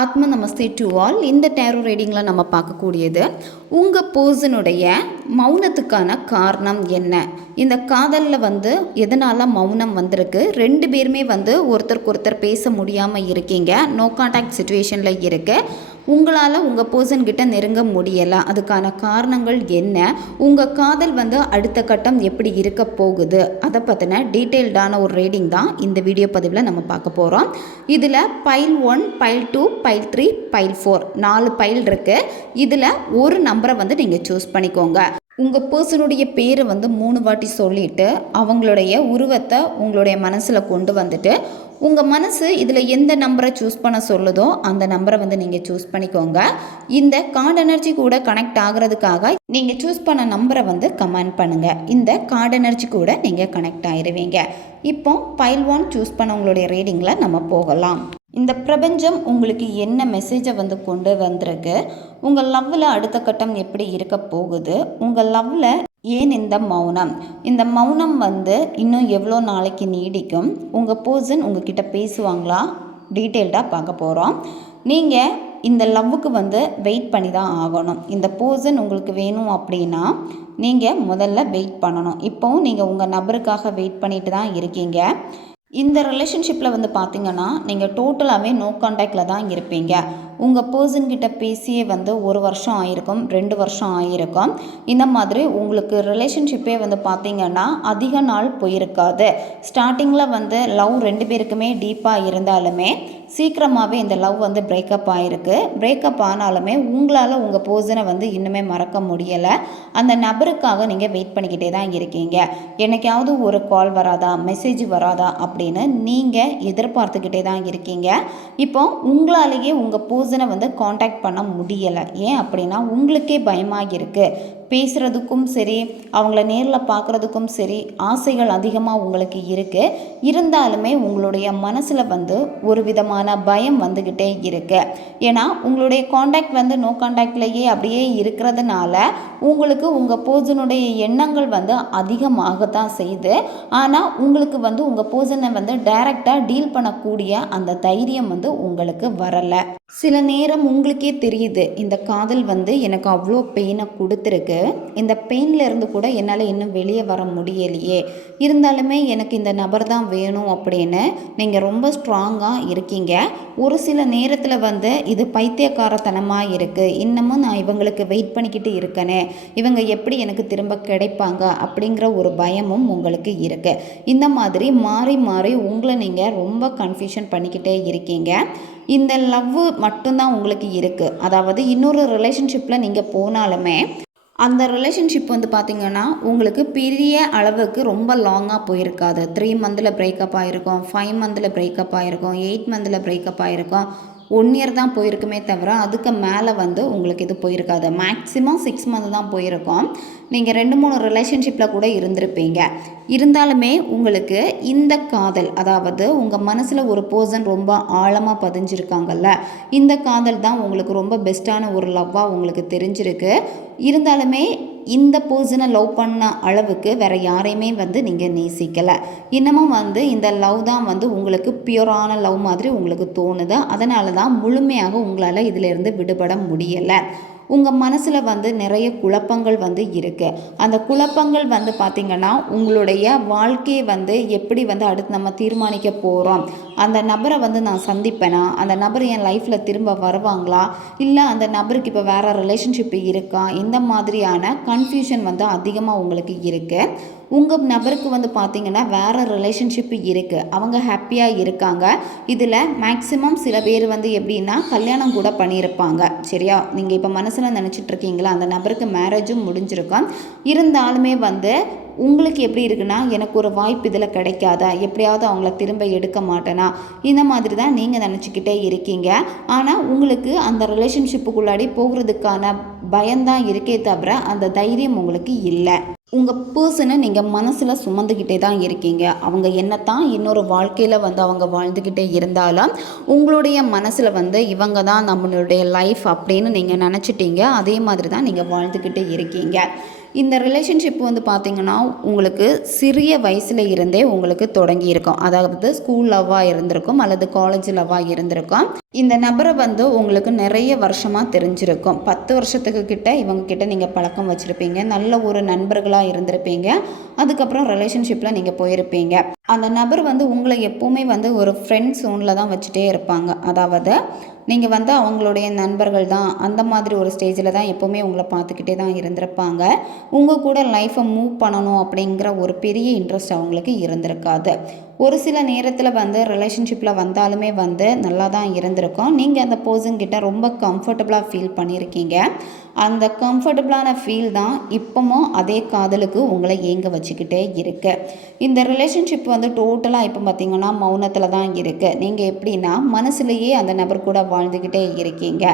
ஆத்ம நமஸ்தே to all. இந்த tarot ரீடிங்கில் நம்ம பார்க்கக்கூடியது உங்கள் பர்சனுடைய மௌனத்துக்கான காரணம் என்ன. இந்த காதலில் எதனால் மௌனம் வந்திருக்கு, ரெண்டு பேருமே ஒருத்தருக்கு ஒருத்தர் பேச முடியாமல் இருக்கீங்க, நோ கான்டாக்ட் சுச்சுவேஷனில் இருக்கு, உங்களால் உங்கள் பர்சன்கிட்ட நெருங்க முடியலை, அதுக்கான காரணங்கள் என்ன, உங்கள் காதல் அடுத்த கட்டம் எப்படி இருக்க போகுது, அதை பற்றின டீட்டெயில்டான ஒரு ரீடிங் தான் இந்த வீடியோ பதிவில் நம்ம பார்க்க போகிறோம். இதில் file 1, file 2, file 3, file 4 4 file இருக்குது. இதில் ஒரு நம்பரை நீங்கள் சூஸ் பண்ணிக்கோங்க. உங்கள் பர்சனுடைய பேரை 3 வாட்டி சொல்லிவிட்டு அவங்களுடைய உருவத்தை உங்களுடைய மனசில் கொண்டு வந்துட்டு உங்கள் மனசு இதில் எந்த நம்பரை சூஸ் பண்ண சொல்லுதோ அந்த நம்பரை நீங்கள் சூஸ் பண்ணிக்கோங்க. இந்த கார்டு எனர்ஜி கூட கனெக்ட் ஆகிறதுக்காக நீங்கள் சூஸ் பண்ண நம்பரை கமெண்ட் பண்ணுங்கள். இந்த கார்டு எனர்ஜி கூட நீங்கள் கனெக்ட் ஆகிடுவீங்க. இப்போ பைல் 1 சூஸ் பண்ண உங்களுடைய ரீடிங்கில் நம்ம போகலாம். இந்த பிரபஞ்சம் உங்களுக்கு என்ன மெசேஜை கொண்டு வந்திருக்கு, உங்கள் லவ்வில் அடுத்த கட்டம் எப்படி இருக்க போகுது, உங்கள் லவ்வில் ஏன் இந்த மௌனம், இந்த மௌனம் இன்னும் எவ்வளோ நாளைக்கு நீடிக்கும், உங்கள் பர்சன் உங்ககிட்ட பேசுவாங்களா, டீட்டெயில்டாக பார்க்க போகிறோம். நீங்கள் இந்த லவ்வுக்கு வெயிட் பண்ணி தான் ஆகணும். இந்த பர்சன் உங்களுக்கு வேணும் அப்படின்னா நீங்கள் முதல்ல வெயிட் பண்ணணும். இப்போவும் நீங்கள் உங்கள் நபருக்காக வெயிட் பண்ணிட்டு தான் இருக்கீங்க. இந்த ரிலேஷன்ஷிப்பில் பார்த்தீங்கன்னா நீங்கள் டோட்டலாகவே நோ கான்டாக்டில் தான் இருப்பீங்க. உங்கள் பர்சன்கிட்ட பேசியே 1 வருஷம் ஆகிருக்கும், 2 வருஷம் ஆகிருக்கும். இந்த மாதிரி உங்களுக்கு ரிலேஷன்ஷிப்பே பார்த்தீங்கன்னா அதிக நாள் போயிருக்காது. ஸ்டார்டிங்கில் லவ் 2 பேருக்குமே டீப்பாக இருந்தாலுமே சீக்கிரமாகவே இந்த லவ் பிரேக்கப் ஆகிருக்கு. பிரேக்கப் ஆனாலுமே உங்களால் உங்கள் பர்சனை இன்னுமே மறக்க முடியலை. அந்த நபருக்காக நீங்கள் வெயிட் பண்ணிக்கிட்டே தான் இருக்கீங்க. என்னைக்காவது ஒரு கால் வராதா, மெசேஜ் வராதா அப்படின்னு நீங்கள் எதிர்பார்த்துக்கிட்டே தான் இருக்கீங்க. இப்போ உங்களாலேயே உங்கள் பர்சனை காண்டாக்ட் பண்ண முடியலை. ஏன் அப்படின்னா உங்களுக்கே பயமாக இருக்குது. பேசுகிறதுக்கும் சரி, அவங்கள நேரில் பார்க்குறதுக்கும் சரி ஆசைகள் அதிகமாக உங்களுக்கு இருக்குது. இருந்தாலுமே உங்களுடைய மனசில் ஒரு விதமான பயம் வந்துக்கிட்டே இருக்கு. ஏன்னா உங்களுடைய காண்டாக்ட் நோ காண்டாக்ட்லேயே அப்படியே இருக்கிறதுனால உங்களுக்கு உங்கள் பர்சனுடைய எண்ணங்கள் அதிகமாகத்தான் செய்யுது. ஆனால் உங்களுக்கு உங்கள் பர்சனை டைரெக்டாக டீல் பண்ணக்கூடிய அந்த தைரியம் உங்களுக்கு வரலை. சில நேரம் உங்களுக்கே தெரியுது இந்த காதல் எனக்கு அவ்வளோ பெயினை கொடுத்துருக்கு, இந்த பெயினில் இருந்து கூட என்னால் இன்னும் வெளியே வர முடியலையே, இருந்தாலுமே எனக்கு இந்த நபர் தான் வேணும் அப்படின்னு நீங்கள் ரொம்ப ஸ்ட்ராங்காக இருக்கீங்க. ஒரு சில நேரத்தில் இது பைத்தியக்காரத்தனமாக இருக்குது, இன்னமும் நான் இவங்களுக்கு வெயிட் பண்ணிக்கிட்டு இருக்கேனே, இவங்க எப்படி எனக்கு திரும்ப கிடைப்பாங்க அப்படிங்கிற ஒரு பயமும் உங்களுக்கு இருக்குது. இந்த மாதிரி மாறி மாறி உங்களை நீங்கள் ரொம்ப கன்ஃபியூஷன் பண்ணிக்கிட்டே இருக்கீங்க. இந்த லவ் மட்டும்தான் உங்களுக்கு இருக்குது. அதாவது இன்னொரு ரிலேஷன்ஷிப்பில் நீங்கள் போனாலுமே அந்த ரிலேஷன்ஷிப் பார்த்திங்கன்னா உங்களுக்கு பெரிய அளவுக்கு ரொம்ப லாங்காக போயிருக்காது. 3 மந்தில் பிரேக்கப் ஆகிருக்கும், 5 மந்தில் பிரேக்கப் ஆகிருக்கும், 8 மந்தில் பிரேக்கப் ஆகிருக்கும், 1 இயர் தான் போயிருக்குமே தவிர அதுக்கு மேலே உங்களுக்கு இது போயிருக்காது. மேக்ஸிமம் 6 மந்த் தான் போயிருக்கோம். நீங்கள் 2-3 ரிலேஷன்ஷிப்பில் கூட இருந்திருப்பீங்க. இருந்தாலுமே உங்களுக்கு இந்த காதல், அதாவது உங்கள் மனசில் ஒரு பர்சன் ரொம்ப ஆழமாக பதிஞ்சிருக்காங்கல்ல, இந்த காதல் தான் உங்களுக்கு ரொம்ப பெஸ்ட்டான ஒரு லவ்வாக உங்களுக்கு தெரிஞ்சிருக்கு. இருந்தாலுமே இந்த பர்சனை லவ் பண்ண அளவுக்கு வேறு யாரையுமே நீங்கள் நேசிக்கலை. இன்னமும் இந்த லவ் தான் உங்களுக்கு பியூரான லவ் மாதிரி உங்களுக்கு தோணுது. அதனால தான் முழுமையாக உங்களால் இதிலிருந்து விடுபட முடியலை. உங்கள் மனசில் நிறைய குழப்பங்கள் இருக்குது. அந்த குழப்பங்கள் பார்த்திங்கன்னா உங்களுடைய வாழ்க்கையை எப்படி அடுத்து நம்ம தீர்மானிக்க போகிறோம், அந்த நபரை நான் சந்திப்பேனா, அந்த நபர் என் லைஃப்பில் திரும்ப வருவாங்களா, இல்லை அந்த நபருக்கு இப்போ வேறு ரிலேஷன்ஷிப் இருக்கா, இந்த மாதிரியான கன்ஃபியூஷன் அதிகமாக உங்களுக்கு இருக்குது. உங்கள் நபருக்கு பார்த்திங்கன்னா வேறு ரிலேஷன்ஷிப் இருக்குது, அவங்க ஹாப்பியாக இருக்காங்க. இதில் மேக்ஸிமம் சில பேர் எப்படின்னா கல்யாணம் கூட பண்ணியிருப்பாங்க. சரியா, நீங்கள் இப்போ மனசில் நினச்சிட்ருக்கீங்களா, அந்த நபருக்கு மேரேஜும் முடிஞ்சிருக்கும். இருந்தாலுமே உங்களுக்கு எப்படி இருக்குன்னா எனக்கு ஒரு வாய்ப்பு இதில் கிடைக்காதா, எப்படியாவது அவங்கள திரும்ப எடுக்க மாட்டேனா, இந்த மாதிரி தான் நீங்கள் நினச்சிக்கிட்டே இருக்கீங்க. ஆனால் உங்களுக்கு அந்த ரிலேஷன்ஷிப்புக்குள்ளாடி போகிறதுக்கான பயம்தான் இருக்கே தவிர அந்த தைரியம் உங்களுக்கு இல்லை. உங்கள் பர்சனை நீங்கள் மனசில் சுமந்துக்கிட்டே தான் இருக்கீங்க. அவங்க என்னத்தான் இன்னொரு வாழ்க்கையில் அவங்க வாழ்ந்துக்கிட்டே இருந்தாலும் உங்களுடைய மனசில் இவங்க தான் நம்மளுடைய லைஃப் அப்படின்னு நீங்கள் நினச்சிட்டீங்க. அதே மாதிரி தான் நீங்கள் வாழ்ந்துக்கிட்டே இருக்கீங்க. இந்த ரிலேஷன்ஷிப் வந்து பார்த்திங்கன்னா உங்களுக்கு சிறிய வயசில் இருந்தே உங்களுக்கு தொடங்கி இருக்கும். அதாவது ஸ்கூல் லவ்வாக இருந்திருக்கும் அல்லது காலேஜ் லவ்வாக இருந்திருக்கும். இந்த நபரை வந்து உங்களுக்கு நிறைய வருஷமாக தெரிஞ்சிருக்கும். 10 வருஷத்துக்கு கிட்ட இவங்கக்கிட்ட நீங்கள் பழக்கம் வச்சுருப்பீங்க. நல்ல ஒரு நண்பர்களாக இருந்திருப்பீங்க. அதுக்கப்புறம் ரிலேஷன்ஷிப்பில் நீங்கள் போயிருப்பீங்க. அந்த நபர் வந்து உங்களை எப்போவுமே வந்து ஒரு ஃப்ரெண்ட் ஜோனில் தான் வச்சுட்டே இருப்பாங்க. அதாவது நீங்கள் வந்து அவங்களுடைய நண்பர்கள் தான், அந்த மாதிரி ஒரு ஸ்டேஜில் தான் எப்போவுமே உங்களை பார்த்துக்கிட்டே தான் இருந்திருப்பாங்க. உங்கள் கூட லைஃப்பை மூவ் பண்ணணும் அப்படிங்கிற ஒரு பெரிய இன்ட்ரெஸ்ட் அவங்களுக்கு இருந்திருக்காது. ஒரு சில நேரத்தில் வந்து ரிலேஷன்ஷிப்பில் வந்தாலுமே வந்து நல்லா தான் இருந்திருக்கும். நீங்கள் அந்த பர்சன்கிட்ட ரொம்ப கம்ஃபர்டபுளாக ஃபீல் பண்ணியிருக்கீங்க. அந்த கம்ஃபர்டபுளான ஃபீல் தான் இப்போவும் அதே காதலுக்கு உங்களை ஏங்க வச்சுக்கிட்டே இருக்குது. இந்த ரிலேஷன்ஷிப் வந்து டோட்டலாக இப்போ பார்த்திங்கன்னா மௌனத்தில் தான் இருக்குது. நீங்கள் எப்படின்னா மனசுலேயே அந்த நபர் கூட வாழ்ந்துக்கிட்டே இருக்கீங்க.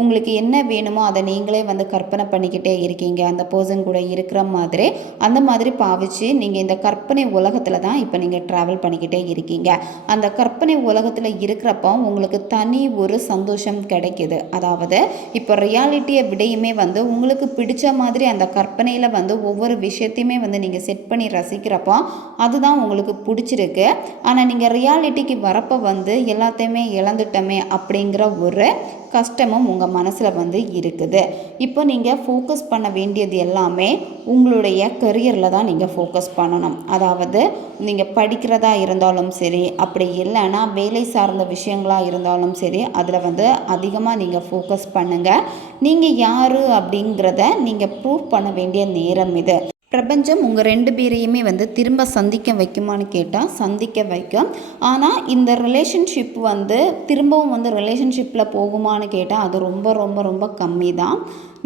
உங்களுக்கு என்ன வேணுமோ அதை நீங்களே வந்து கற்பனை பண்ணிக்கிட்டே இருக்கீங்க. அந்த பர்சன் கூட இருக்கிற மாதிரி அந்த மாதிரி பாவிச்சு நீங்கள் இந்த கற்பனை உலகத்தில் தான் இப்போ நீங்கள் ட்ராவல் பண்ணிக்கிட்டே இருக்கீங்க. அந்த கற்பனை உலகத்தில் இருக்கிறப்போ உங்களுக்கு தனி ஒரு சந்தோஷம் கிடைக்குது. அதாவது இப்போ ரியாலிட்டியை விடையுமே வந்து உங்களுக்கு பிடிச்ச மாதிரி அந்த கற்பனையில் வந்து ஒவ்வொரு விஷயத்தையுமே வந்து நீங்கள் செட் பண்ணி ரசிக்கிறப்போ அதுதான் உங்களுக்கு பிடிச்சிருக்கு. ஆனால் நீங்கள் ரியாலிட்டிக்கு வரப்போ வந்து எல்லாத்தையுமே இழந்துட்டோமே அப்படிங்கிற ஒரு கஷ்டமும் உங்கள் மனசில் வந்து இருக்குது. இப்போ நீங்கள் ஃபோக்கஸ் பண்ண வேண்டியது எல்லாமே உங்களுடைய கரியரில் தான் நீங்கள் ஃபோக்கஸ் பண்ணணும். அதாவது நீங்கள் படிக்கிறதா இருந்தாலும் சரி, அப்படி இல்லைன்னா வேலை சார்ந்த விஷயங்களாக இருந்தாலும் சரி, அதில் வந்து அதிகமாக நீங்கள் ஃபோக்கஸ் பண்ணுங்கள். நீங்கள் யார் அப்படிங்கிறத நீங்கள் ப்ரூவ் பண்ண வேண்டிய நேரம் இது. பிரபஞ்சம் உங்கள் 2 பேரையுமே வந்து திரும்ப சந்திக்க வைக்குமான்னு கேட்டால் சந்திக்க வைக்கும். ஆனால் இந்த ரிலேஷன்ஷிப் வந்து திரும்பவும் வந்து ரிலேஷன்ஷிப்பில் போகுமான்னு கேட்டால் அது ரொம்ப ரொம்ப ரொம்ப கம்மி தான்.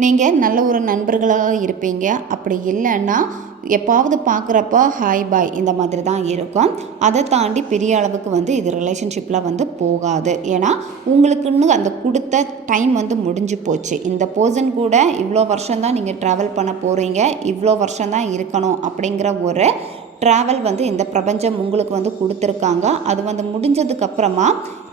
நீங்கள் நல்ல ஒரு நண்பர்களாக இருப்பீங்க. அப்படி இல்லைன்னா எப்பாவது பார்க்குறப்போ ஹாய் பாய் இந்த மாதிரி தான் இருக்கும். அதை தாண்டி பெரிய அளவுக்கு வந்து இது ரிலேஷன்ஷிப்பில் வந்து போகாது. ஏன்னா உங்களுக்குன்னு அந்த கொடுத்த டைம் வந்து முடிஞ்சு போச்சு. இந்த பர்சன் கூட இவ்வளோ வருஷம்தான் நீங்கள் ட்ராவல் பண்ண போகிறீங்க, இவ்வளோ வருஷம்தான் இருக்கணும் அப்படிங்கிற ஒரு ட்ராவல் வந்து இந்த பிரபஞ்சம் உங்களுக்கு வந்து கொடுத்துருக்காங்க. அது வந்து முடிஞ்சதுக்கப்புறமா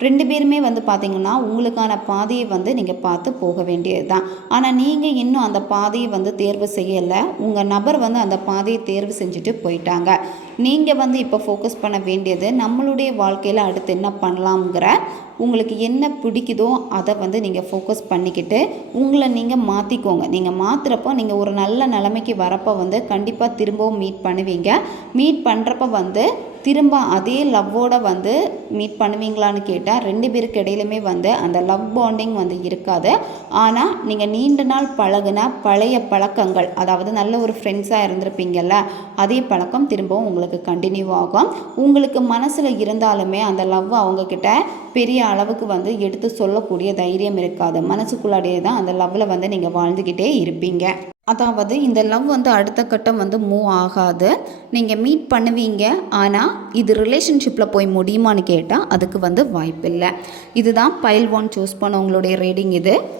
2 பேருமே வந்து பார்த்திங்கன்னா உங்களுக்கான பாதையை வந்து நீங்கள் பார்த்து போக வேண்டியது தான். ஆனால் நீங்கள் இன்னும் அந்த பாதையை வந்து தேர்வு செய்யலை. உங்கள் நபர் வந்து அந்த பாதையை தேர்வு செஞ்சுட்டு போயிட்டாங்க. நீங்கள் வந்து இப்போ ஃபோக்கஸ் பண்ண வேண்டியது நம்மளுடைய வாழ்க்கையில் அடுத்து என்ன பண்ணலாம்ங்கிற உங்களுக்கு என்ன பிடிக்குதோ அதை வந்து நீங்கள் ஃபோக்கஸ் பண்ணிக்கிட்டு உங்களை நீங்கள் மாற்றிக்கோங்க. நீங்கள் மாற்றுறப்போ நீங்கள் ஒரு நல்ல நிலைமைக்கு வரப்போ வந்து கண்டிப்பாக திரும்பவும் மீட் பண்ணுவீங்க. மீட் பண்ணுறப்ப வந்து திரும்ப அதே லவ்வோடு வந்து மீட் பண்ணுவீங்களான்னு கேட்டால் 2 பேருக்கு இடையிலுமே வந்து அந்த லவ் பாண்டிங் வந்து இருக்காது. ஆனால் நீங்கள் நீண்ட நாள் பழகுன பழைய பழக்கங்கள், அதாவது நல்ல ஒரு ஃப்ரெண்ட்ஸாக இருந்திருப்பீங்கள்ல, அதே பழக்கம் திரும்பவும் உங்களுக்கு கண்டினியூ ஆகும். உங்களுக்கு மனசில் இருந்தாலுமே அந்த லவ் அவங்கக்கிட்ட பெரிய அளவுக்கு வந்து எடுத்து சொல்லக்கூடிய தைரியம் இருக்காது. மனசுக்குள்ளாடியே தான் அந்த லவ்வில் வந்து நீங்கள் வாழ்ந்துக்கிட்டே இருப்பீங்க. அதாவது இந்த லவ் வந்து அடுத்த கட்டம் வந்து மூவ் ஆகாது. நீங்கள் மீட் பண்ணுவீங்க. ஆனால் இது ரிலேஷன்ஷிப்பில் போய் முடியுமான்னு கேட்டால் அதுக்கு வந்து வாய்ப்பில்லை. இதுதான் பைல் 1 சூஸ் பண்ண உங்களுடைய ரீடிங்.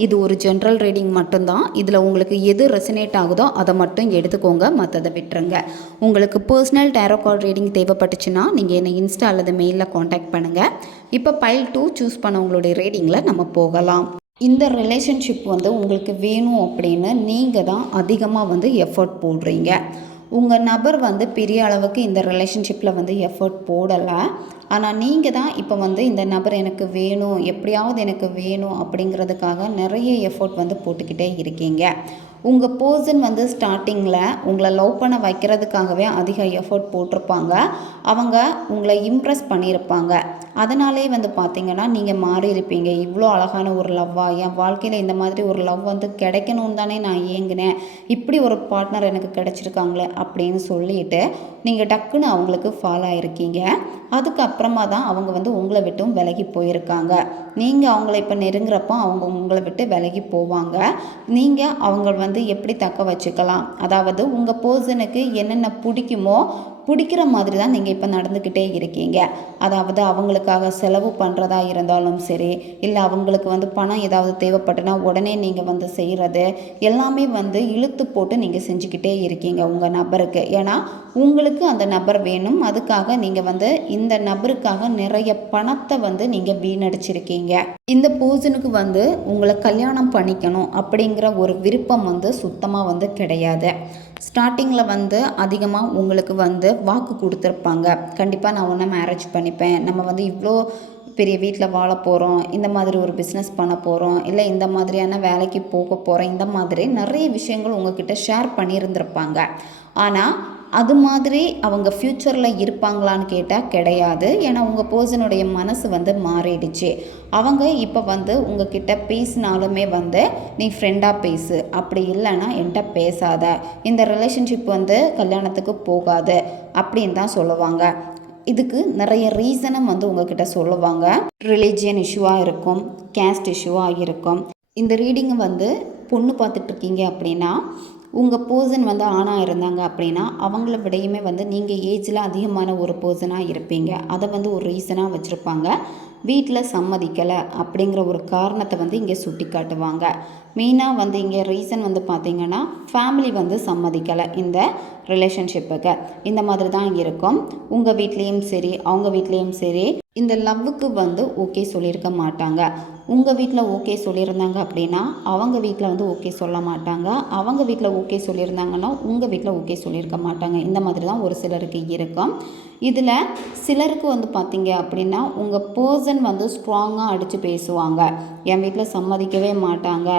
இது ஒரு ஜென்ரல் ரீடிங் மட்டும்தான். இதில் உங்களுக்கு எது ரெசனேட் ஆகுதோ அதை மட்டும் எடுத்துக்கோங்க, மற்றதை விட்டுருங்க. உங்களுக்கு பர்சனல் டேரோ கார்டு ரீடிங் தேவைப்பட்டுச்சுன்னா நீங்கள் என்னை இன்ஸ்டா அல்லது மெயிலில் காண்டாக்ட் பண்ணுங்கள். இப்போ பைல் 2 சூஸ் பண்ண உங்களுடைய ரீடிங்கில் நம்ம போகலாம். இந்த ரிலேஷன்ஷிப் வந்து உங்களுக்கு வேணும் அப்படின்னு நீங்கள் தான் அதிகமாக வந்து எஃபர்ட் போடுறீங்க. உங்கள் நபர் வந்து பெரிய அளவுக்கு இந்த ரிலேஷன்ஷிப்பில் வந்து எஃபர்ட் போடலை. ஆனால் நீங்கள் தான் இப்போ வந்து இந்த நபர் எனக்கு வேணும், எப்படியாவது எனக்கு வேணும் அப்படிங்கிறதுக்காக நிறைய எஃபர்ட் வந்து போட்டுக்கிட்டே இருக்கீங்க. உங்கள் பர்சன் வந்து ஸ்டார்டிங்கில் உங்களை லவ் பண்ண வைக்கிறதுக்காகவே அதிக எஃபர்ட் போட்டிருப்பாங்க. அவங்க உங்களை இம்ப்ரெஸ் பண்ணியிருப்பாங்க. அதனாலே வந்து பார்த்திங்கன்னா நீங்கள் மாறி இருப்பீங்க. இவ்வளோ அழகான ஒரு லவ்வா, என் வாழ்க்கையில் இந்த மாதிரி ஒரு லவ் வந்து கிடைக்கணும்னு தானே நான் ஏங்கினேன், இப்படி ஒரு பார்ட்னர் எனக்கு கிடைச்சிருக்காங்களே அப்படின்னு சொல்லிட்டு நீங்கள் டக்குன்னு அவங்களுக்கு ஃபாலோ ஆகிருக்கீங்க. அதுக்கப்புறமா தான் அவங்க வந்து உங்களை விட்டும் விலகி போயிருக்காங்க. நீங்கள் அவங்கள இப்போ நெருங்குறப்போ அவங்க உங்களை விட்டு விலகி போவாங்க. நீங்கள் அவங்க வந்து எப்படி தக்க வச்சுக்கலாம், அதாவது உங்கள் பர்சனுக்கு என்னென்ன பிடிக்குமோ பிடிக்கிற மாதிரி தான் நீங்கள் இப்போ நடந்துக்கிட்டே இருக்கீங்க. அதாவது அவங்களுக்காக செலவு பண்ணுறதா இருந்தாலும் சரி, இல்லை அவங்களுக்கு வந்து பணம் ஏதாவது தேவைப்பட்டுனா உடனே நீங்கள் வந்து செய்கிறது எல்லாமே வந்து இழுத்து போட்டு நீங்கள் செஞ்சுக்கிட்டே இருக்கீங்க உங்கள் நபருக்கு. ஏன்னா உங்களுக்கு அந்த நபர் வேணும். அதுக்காக நீங்கள் வந்து இந்த நபருக்காக நிறைய பணத்தை வந்து நீங்கள் வீணடிச்சிருக்கீங்க. இந்த பர்சனுக்கு வந்து உங்களை கல்யாணம் பண்ணிக்கணும் அப்படிங்கிற ஒரு விருப்பம் வந்து சுத்தமாக வந்து கிடையாது. ஸ்டார்டிங்கில் வந்து அதிகமாக உங்களுக்கு வந்து வாக்கு கொடுத்துருப்பாங்க. கண்டிப்பாக நான் உன்னை மேரேஜ் பண்ணிப்பேன், நம்ம வந்து இவ்வளோ பெரிய வீட்டில் வாழ போகிறோம், இந்த மாதிரி ஒரு பிஸ்னஸ் பண்ண போகிறோம், இல்லை இந்த மாதிரியான வேலைக்கு போக போகிறோம், இந்த மாதிரி நிறைய விஷயங்கள் உங்ககிட்ட ஷேர் பண்ணியிருந்திருப்பாங்க. ஆனால் அது மாதிரி அவங்க ஃப்யூச்சரில் இருப்பாங்களான்னு கேட்டால் கிடையாது. ஏன்னா உங்கள் பர்சனுடைய மனசு வந்து மாறிடுச்சு. அவங்க இப்போ வந்து உங்ககிட்ட பேசினாலுமே வந்து நீ ஃப்ரெண்டாக பேசு, அப்படி இல்லைன்னா என்கிட்ட பேசாத, இந்த ரிலேஷன்ஷிப் வந்து கல்யாணத்துக்கு போகாது அப்படின்னு தான் சொல்லுவாங்க. இதுக்கு நிறைய ரீசனும் வந்து உங்ககிட்ட சொல்லுவாங்க. ரிலீஜியன் இஷ்யூவாக இருக்கும், கேஸ்ட் இஷ்யூவாக இருக்கும். இந்த ரீடிங்கை வந்து பொண்ணு பார்த்துட்ருக்கீங்க அப்படின்னா உங்கள் பர்சன் வந்து ஆணாக இருந்தாங்க அப்படின்னா அவங்கள விடையுமே வந்து நீங்கள் ஏஜில் அதிகமான ஒரு பர்சனாக இருப்பீங்க. அதை வந்து ஒரு ரீசனாக வச்சுருப்பாங்க. வீட்டில் சம்மதிக்கலை அப்படிங்கிற ஒரு காரணத்தை வந்து இங்கே சுட்டி காட்டுவாங்க. மெயினாக வந்து இங்கே ரீசன் வந்து பார்த்திங்கன்னா ஃபேமிலி வந்து சம்மதிக்கலை இந்த ரிலேஷன்ஷிப்புக்கு. இந்த மாதிரி தான் இருக்கும். உங்கள் வீட்லேயும் சரி அவங்க வீட்லேயும் சரி இந்த லவ்வுக்கு வந்து ஓகே சொல்லியிருக்க மாட்டாங்க. உங்கள் வீட்டில் ஓகே சொல்லியிருந்தாங்க அப்படின்னா அவங்க வீட்டில் வந்து ஓகே சொல்ல மாட்டாங்க. அவங்க வீட்டில் ஓகே சொல்லியிருந்தாங்கன்னா உங்கள் வீட்டில் ஓகே சொல்லியிருக்க மாட்டாங்க. இந்த மாதிரி தான் ஒரு சிலருக்கு இருக்கும். இதில் சிலருக்கு வந்து பார்த்திங்க அப்படின்னா உங்கள் பர்சன் வந்து ஸ்ட்ராங்காக அடித்து பேசுவாங்க. என் வீட்டில் சம்மதிக்கவே மாட்டாங்க,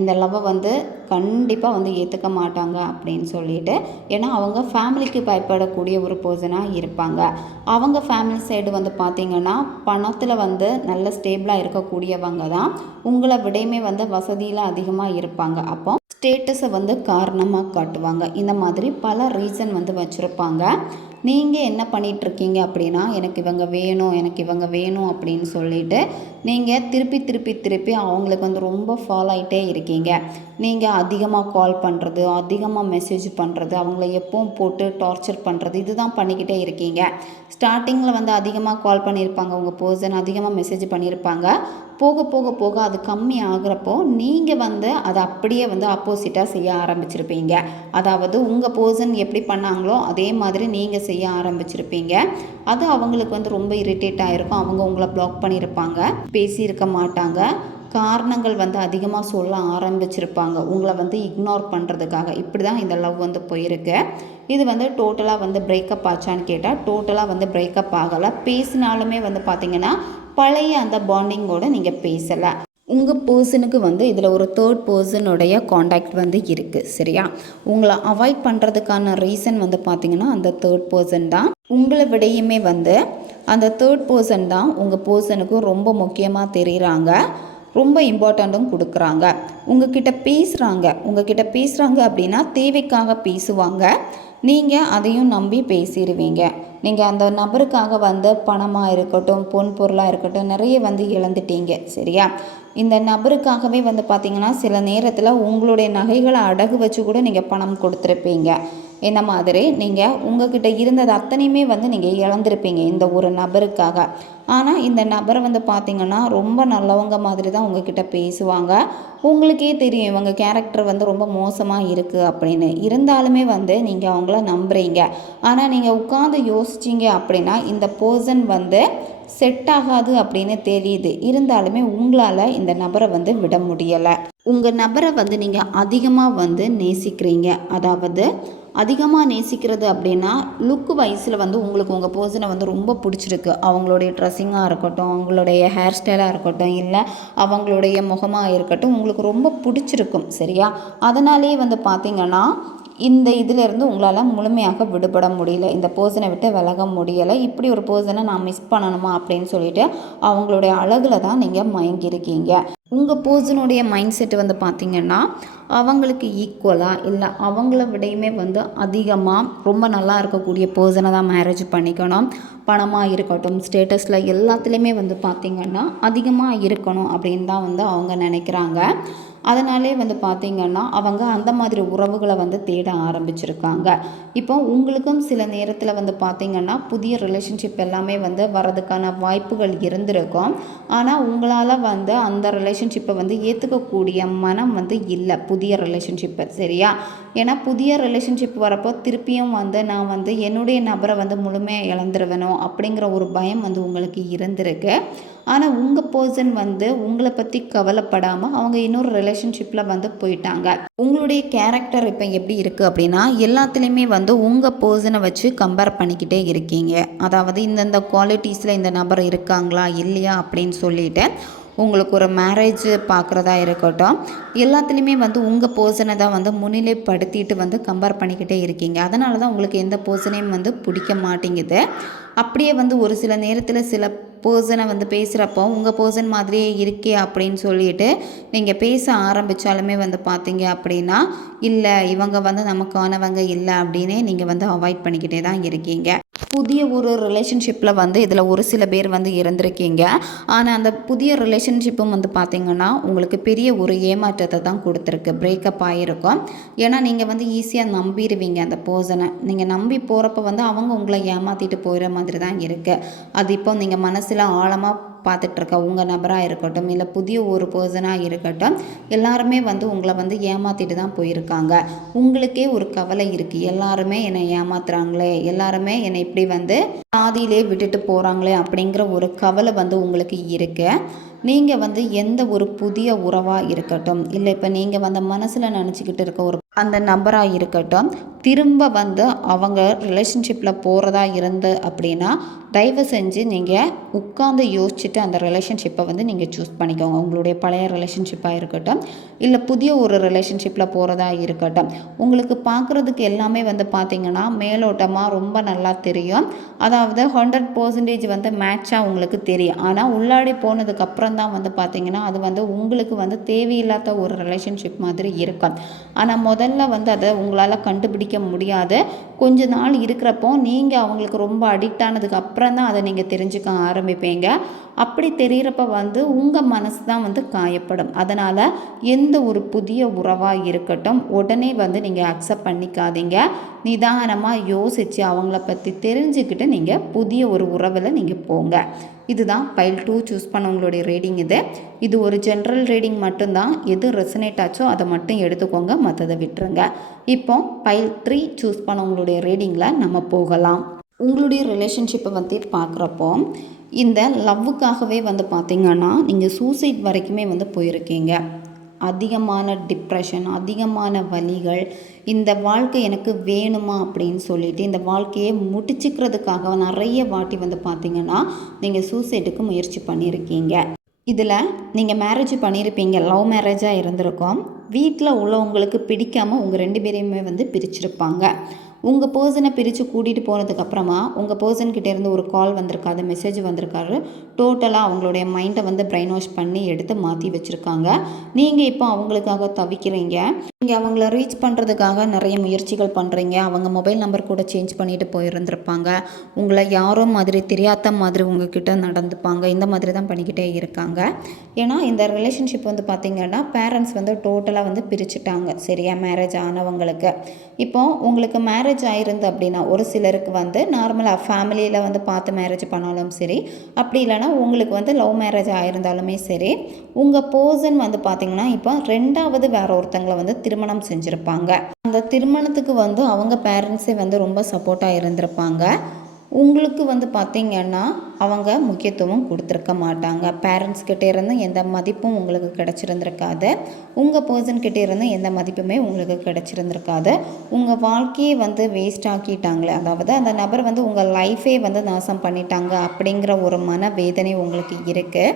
இந்த லவ்வை வந்து கண்டிப்பாக வந்து ஏற்றுக்க மாட்டாங்க அப்படின்னு சொல்லிட்டு. ஏன்னா அவங்க ஃபேமிலிக்கு பயப்படக்கூடிய ஒரு பர்சனாக இருப்பாங்க. அவங்க ஃபேமிலி சைடு வந்து பார்த்திங்கன்னா பணத்தில் வந்து நல்ல ஸ்டேபிளாக இருக்கக்கூடியவங்க தான். உங்களை விடையுமே வந்து வசதியில் அதிகமாக இருப்பாங்க. அப்போ ஸ்டேட்டஸை வந்து காரணமாக காட்டுவாங்க. இந்த மாதிரி பல ரீசன் வந்து வச்சுருப்பாங்க. நீங்கள் என்ன பண்ணிகிட்ருக்கீங்க அப்படின்னா எனக்கு இவங்க வேணும், எனக்கு இவங்க வேணும் அப்படின்னு சொல்லிட்டு நீங்கள் திருப்பி அவங்களுக்கு வந்து ரொம்ப ஃபாலோ ஆகிட்டே இருக்கீங்க. நீங்கள் அதிகமாக கால் பண்ணுறது, அதிகமாக மெசேஜ் பண்ணுறது, அவங்கள எப்பவும் போட்டு டார்ச்சர் பண்ணுறது, இதுதான் பண்ணிக்கிட்டே இருக்கீங்க. ஸ்டார்டிங்கில் வந்து அதிகமாக கால் பண்ணியிருப்பாங்க உங்கள் பர்சன், அதிகமாக மெசேஜ் பண்ணியிருப்பாங்க. போக போக போக அது கம்மி ஆகிறப்போ நீங்கள் வந்து அதை அப்படியே வந்து ஆப்போசிட்டாக செய்ய ஆரம்பிச்சிருப்பீங்க. அதாவது உங்கள் பர்சன் எப்படி பண்ணாங்களோ அதே மாதிரி நீங்கள் செய்ய ஆரம்பிச்சிருப்பீங்க. அது அவங்களுக்கு வந்து ரொம்ப இரிட்டேட் ஆகிருக்கும். அவங்க உங்களை பிளாக் பண்ணியிருப்பாங்க, பேசியிருக்க மாட்டாங்க. காரணங்கள் வந்து அதிகமாக சொல்ல ஆரம்பிச்சிருப்பாங்க உங்களை வந்து இக்னோர் பண்ணுறதுக்காக. இப்படி தான் இந்த லவ் வந்து போயிருக்கு. இது வந்து டோட்டலாக வந்து பிரேக்கப் ஆச்சான்னு கேட்டால் டோட்டலாக வந்து பிரேக்கப் ஆகலை. பேசினாலுமே வந்து பார்த்திங்கன்னா பழைய அந்த பாண்டிங்கோடு நீங்கள் பேசலை. உங்கள் பர்சனுக்கு வந்து இதில் ஒரு தேர்ட் பர்சனுடைய காண்டாக்ட் வந்து இருக்குது. சரியா? உங்களை அவாய்ட் பண்ணுறதுக்கான ரீசன் வந்து பார்த்திங்கன்னா அந்த தேர்ட் பர்சன் தான். உங்களை விடையுமே வந்து அந்த தேர்ட் பர்சன் தான் உங்கள் பர்சனுக்கு ரொம்ப முக்கியமாக தெரிகிறாங்க, ரொம்ப இம்பார்ட்டண்ட்டும் கொடுக்குறாங்க. உங்ககிட்ட பேசுகிறாங்க அப்படின்னா தேவைக்காக பேசுவாங்க. நீங்கள் அதையும் நம்பி பேசிடுவீங்க. நீங்கள் அந்த நபருக்காக வந்து பணமாக இருக்கட்டும், பொன் பொருளாக இருக்கட்டும் நிறைய வந்து இழந்துட்டீங்க. சரியா? இந்த நபருக்காகவே வந்து பார்த்திங்கன்னா சில நேரத்தில் உங்களுடைய நகைகளை அடகு வச்சு கூட நீங்கள் பணம் கொடுத்துருப்பீங்க. இந்த மாதிரி நீங்கள் உங்ககிட்ட இருந்தது அத்தனையுமே வந்து நீங்கள் இழந்திருப்பீங்க இந்த ஒரு நபருக்காக. ஆனால் இந்த நபரை வந்து பார்த்திங்கன்னா ரொம்ப நல்லவங்க மாதிரி தான் உங்ககிட்ட பேசுவாங்க. உங்களுக்கே தெரியும் இவங்க கேரக்டர் வந்து ரொம்ப மோசமாக இருக்குது அப்படின்னு. இருந்தாலுமே வந்து நீங்கள் அவங்கள நம்புறீங்க. ஆனால் நீங்கள் உட்காந்து யோசிச்சிங்க அப்படின்னா இந்த பர்சன் வந்து செட் ஆகாது அப்படின்னு தெரியுது. இருந்தாலுமே உங்களால் இந்த நபரை வந்து விட முடியலை. உங்கள் நபரை வந்து நீங்கள் அதிகமாக வந்து நேசிக்கிறீங்க. அதாவது அதிகமாக நேசிக்கிறது அப்படின்னா லுக்கு வைஸில் வந்து உங்களுக்கு உங்கள் பர்சனை வந்து ரொம்ப பிடிச்சிருக்கு. அவங்களுடைய ட்ரெஸ்ஸிங்காக இருக்கட்டும், அவங்களுடைய ஹேர் ஸ்டைலாக இருக்கட்டும், இல்லை அவங்களுடைய முகமாக இருக்கட்டும், உங்களுக்கு ரொம்ப பிடிச்சிருக்கும். சரியா? அதனாலே வந்து பார்த்திங்கன்னா இந்த இதிலேருந்து உங்களால் முழுமையாக விடுபட முடியல, இந்த பர்சனை விட்டு விலக முடியலை. இப்படி ஒரு பர்சனை நான் மிஸ் பண்ணணுமா அப்படின்னு சொல்லிட்டு அவங்களுடைய அழகில் தான் நீங்கள் மயங்கியிருக்கீங்க. உங்கள் பர்சனுடைய மைண்ட் செட்டு வந்து பார்த்திங்கன்னா அவங்களுக்கு ஈக்குவலாக இல்லை அவங்கள விடையுமே வந்து அதிகமாக ரொம்ப நல்லா இருக்கக்கூடிய பர்சனை தான் மேரேஜ் பண்ணிக்கணும். பணமாக இருக்கட்டும், ஸ்டேட்டஸில் எல்லாத்துலேயுமே வந்து பார்த்திங்கன்னா அதிகமாக இருக்கணும் அப்படின்னு தான் வந்து அவங்க நினைக்கிறாங்க. அதனாலே வந்து பார்த்திங்கன்னா அவங்க அந்த மாதிரி உறவுகளை வந்து தேட ஆரம்பிச்சிருக்காங்க. இப்போ உங்களுக்கும் சில நேரத்தில் வந்து பார்த்திங்கன்னா புதிய ரிலேஷன்ஷிப் எல்லாமே வந்து வரதுக்கான வாய்ப்புகள் இருந்திருக்கும். ஆனால் உங்களால் வந்து அந்த ரிலேஷன் ரிலேஷன்ஷிப்பை வந்து ஏற்றுக்கக்கூடிய மனம் வந்து இல்லை, புதிய ரிலேஷன்ஷிப்பை. சரியா? ஏன்னா புதிய ரிலேஷன்ஷிப் வரப்போ திருப்பியும் வந்து நான் வந்து என்னுடைய நபரை வந்து முழுமையாக இழந்துருவேனோ அப்படிங்கிற ஒரு பயம் வந்து உங்களுக்கு இருந்திருக்கு. ஆனால் உங்கள் பர்சன் வந்து உங்களை பற்றி கவலைப்படாமல் அவங்க இன்னொரு ரிலேஷன்ஷிப்பில் வந்து போயிட்டாங்க. உங்களுடைய கேரக்டர் இப்போ எப்படி இருக்குது அப்படின்னா, எல்லாத்துலேயுமே வந்து உங்கள் பர்சனை வச்சு கம்பேர் பண்ணிக்கிட்டே இருக்கீங்க. அதாவது இந்தந்த குவாலிட்டிஸில் இந்த நபர் இருக்காங்களா இல்லையா அப்படின்னு சொல்லிட்டு உங்களுக்கு ஒரு மேரேஜ் பார்க்குறதா இருக்கட்டும், எல்லாத்துலேயுமே வந்து உங்கள் பர்சனை தான் வந்து முன்னிலைப்படுத்திட்டு வந்து கம்பேர் பண்ணிக்கிட்டே இருக்கீங்க. அதனால தான் உங்களுக்கு எந்த பர்சனையும் வந்து பிடிக்க மாட்டேங்குது. அப்படியே வந்து ஒரு சில நேரத்தில் சில பர்சனை வந்து பேசுகிறப்போ உங்கள் பர்சன் மாதிரியே இருக்கே அப்படின்னு சொல்லிட்டு நீங்கள் பேச ஆரம்பித்தாலுமே வந்து பார்த்தீங்க அப்படின்னா, இல்லை இவங்க வந்து நமக்கானவங்க இல்லை அப்படின்னே நீங்கள் வந்து அவாய்ட் பண்ணிக்கிட்டே தான் இருக்கீங்க. புதிய ஒரு ரிலேஷன்ஷிப்பில் வந்து இதில் ஒரு சில பேர் வந்து இருந்திருக்கீங்க. ஆனால் அந்த புதிய ரிலேஷன்ஷிப்பும் வந்து பார்த்திங்கன்னா உங்களுக்கு பெரிய ஒரு ஏமாற்றத்தை தான் கொடுத்துருக்கு. பிரேக்கப் ஆகிருக்கும். ஏன்னா நீங்கள் வந்து ஈஸியாக நம்பிடுவீங்க அந்த பர்சனை. நீங்கள் நம்பி போகிறப்ப வந்து அவங்க உங்களை ஏமாற்றிட்டு போயிடுற மாதிரி தான் இருக்குது. அது இப்போ நீங்கள் மனசில் ஆழமாக பார்த்துட்ருக்க உங்கள் நபராக இருக்கட்டும், இல்லை புதிய ஒரு பர்சனாக இருக்கட்டும், எல்லாருமே வந்து உங்களை வந்து ஏமாற்றிட்டு தான் போயிருக்காங்க. உங்களுக்கே ஒரு கவலை இருக்குது, எல்லாருமே என்னை ஏமாத்துறாங்களே, எல்லாருமே என்னை இப்படி வந்து பாதியிலே விட்டுட்டு போகிறாங்களே அப்படிங்கிற ஒரு கவலை வந்து உங்களுக்கு இருக்குது. நீங்கள் வந்து எந்த ஒரு புதிய உறவாக இருக்கட்டும், இல்லை இப்போ நீங்கள் வந்து மனசில் நினச்சிக்கிட்டு இருக்க ஒரு அந்த நபராக இருக்கட்டும், திரும்ப வந்து அவங்க ரிலேஷன்ஷிப்பில் போகிறதா இருந்து அப்படின்னா தயவு செஞ்சு நீங்கள் உட்காந்து யோசிச்சுட்டு அந்த ரிலேஷன்ஷிப்பை வந்து நீங்கள் சூஸ் பண்ணிக்கோங்க. உங்களுடைய பழைய ரிலேஷன்ஷிப்பாக இருக்கட்டும், இல்லை புதிய ஒரு ரிலேஷன்ஷிப்பில் போகிறதா இருக்கட்டும். உங்களுக்கு பார்க்குறதுக்கு எல்லாமே வந்து பார்த்திங்கன்னா மேலோட்டமாக ரொம்ப நல்லா தெரியும். அதாவது 100% வந்து மேட்சாக உங்களுக்கு தெரியும். ஆனால் உள்ளாடி போனதுக்கப்புறம் தான் வந்து பார்த்திங்கன்னா அது வந்து உங்களுக்கு வந்து தேவையில்லாத ஒரு ரிலேஷன்ஷிப் மாதிரி இருக்கும். ஆனால் முதல்ல வந்து அதை உங்களால் கண்டுபிடிக்க முடியாது. கொஞ்ச நாள் இருக்கிறப்போ நீங்கள் அவங்களுக்கு ரொம்ப அடிக்ட் ஆனதுக்கு அப்புறம் தான் அதை நீங்கள் தெரிஞ்சுக்க ஆரம்பிப்பீங்க. அப்படி தெரிகிறப்ப வந்து உங்கள் மனசு தான் வந்து காயப்படும். அதனால் எந்த ஒரு புதிய உறவாக இருக்கட்டும் உடனே வந்து நீங்கள் அக்செப்ட் பண்ணிக்காதீங்க. நிதானமாக யோசித்து அவங்கள பற்றி தெரிஞ்சுக்கிட்டு நீங்கள் புதிய ஒரு உறவில் நீங்கள் போங்க. இதுதான் பைல் 2 சூஸ் பண்ணவங்களுடைய ரீடிங். இது ஒரு ஜென்ரல் ரீடிங் மட்டும்தான். எது ரெசனேட் ஆச்சோ அதை மட்டும் எடுத்துக்கோங்க, மற்றதை விட்டுருங்க. இப்போ பைல் 3 சூஸ் பண்ணவங்களுடைய ரீடிங்கில் நம்ம போகலாம். உங்களுடைய ரிலேஷன்ஷிப்பை வந்து பார்க்குறப்போ இந்த லவ்வுக்காகவே வந்து பார்த்திங்கன்னா நீங்கள் சூசைட் வரைக்குமே வந்து போயிருக்கீங்க. அதிகமான டிப்ரெஷன், அதிகமான வலிகள், இந்த வாழ்க்கை எனக்கு வேணுமா அப்படின்னு சொல்லிட்டு இந்த வாழ்க்கையை முடிச்சுக்கிறதுக்காக நிறைய வாட்டி வந்து பார்த்திங்கன்னா நீங்கள் சூசைடுக்கு முயற்சி பண்ணியிருக்கீங்க. இதில் நீங்கள் மேரேஜ் பண்ணியிருப்பீங்க, லவ் மேரேஜாக இருந்திருக்கும். வீட்டில் உள்ளவங்களுக்கு பிடிக்காமல் உங்கள் 2 பேரையுமே வந்து பிரிச்சிருப்பாங்க. உங்கள் பர்சனை பிரித்து கூட்டிகிட்டு போனதுக்கப்புறமா உங்கள் பர்சன்கிட்ட இருந்து ஒரு கால் வந்திருக்காது, மெசேஜ் வந்திருக்காரு. டோட்டலாக அவங்களுடைய மைண்டை வந்து பிரெயின் வாஷ் பண்ணி எடுத்து மாற்றி வச்சுருக்காங்க. நீங்கள் இப்போ அவங்களுக்காக தவிக்கிறீங்க. நீங்கள் அவங்கள ரீச் பண்ணுறதுக்காக நிறைய முயற்சிகள் பண்ணுறீங்க. அவங்க மொபைல் நம்பர் கூட சேஞ்ச் பண்ணிவிட்டு போயிருந்திருப்பாங்க. உங்களை யாரோ மாதிரி தெரியாத மாதிரி உங்ககிட்ட நடந்துப்பாங்க. இந்த மாதிரி தான் பண்ணிக்கிட்டே இருக்காங்க. ஏன்னா இந்த ரிலேஷன்ஷிப் வந்து பார்த்திங்கன்னா பேரண்ட்ஸ் வந்து டோட்டலாக வந்து பிரிச்சுட்டாங்க. சரியா? மேரேஜ் ஆனவங்களுக்கு. இப்போ உங்களுக்கு மேரேஜ் ஆயிருந்து அப்படின்னா ஒரு சிலருக்கு வந்து நார்மலாக ஃபேமிலியில் வந்து பார்த்து மேரேஜ் பண்ணாலும் சரி, அப்படி இல்லைனா உங்களுக்கு வந்து லவ் மேரேஜ் ஆயிருந்தாலுமே சரி, உங்கள் பர்சன் வந்து பார்த்திங்கன்னா இப்போ 2வது வேற ஒருத்தங்களை வந்து திருமணம் செஞ்சுருப்பாங்க. அந்த திருமணத்துக்கு வந்து அவங்க பேரண்ட்ஸே வந்து ரொம்ப சப்போர்ட்டாக இருந்திருப்பாங்க. உங்களுக்கு வந்து பார்த்திங்கன்னா அவங்க முக்கியத்துவம் கொடுத்துருக்க மாட்டாங்க. பேரண்ட்ஸ்கிட்ட இருந்து எந்த மதிப்பும் உங்களுக்கு கிடச்சிருந்துருக்காது. உங்கள் பர்சன்கிட்ட இருந்து எந்த மதிப்புமே உங்களுக்கு கிடச்சிருந்துருக்காது. உங்கள் வாழ்க்கையை வந்து வேஸ்ட் ஆக்கிட்டாங்களே, அதாவது அந்த நபர் வந்து உங்கள் லைஃபே வந்து நாசம் பண்ணிட்டாங்க அப்படிங்கிற ஒரு மன வேதனை உங்களுக்கு இருக்குது.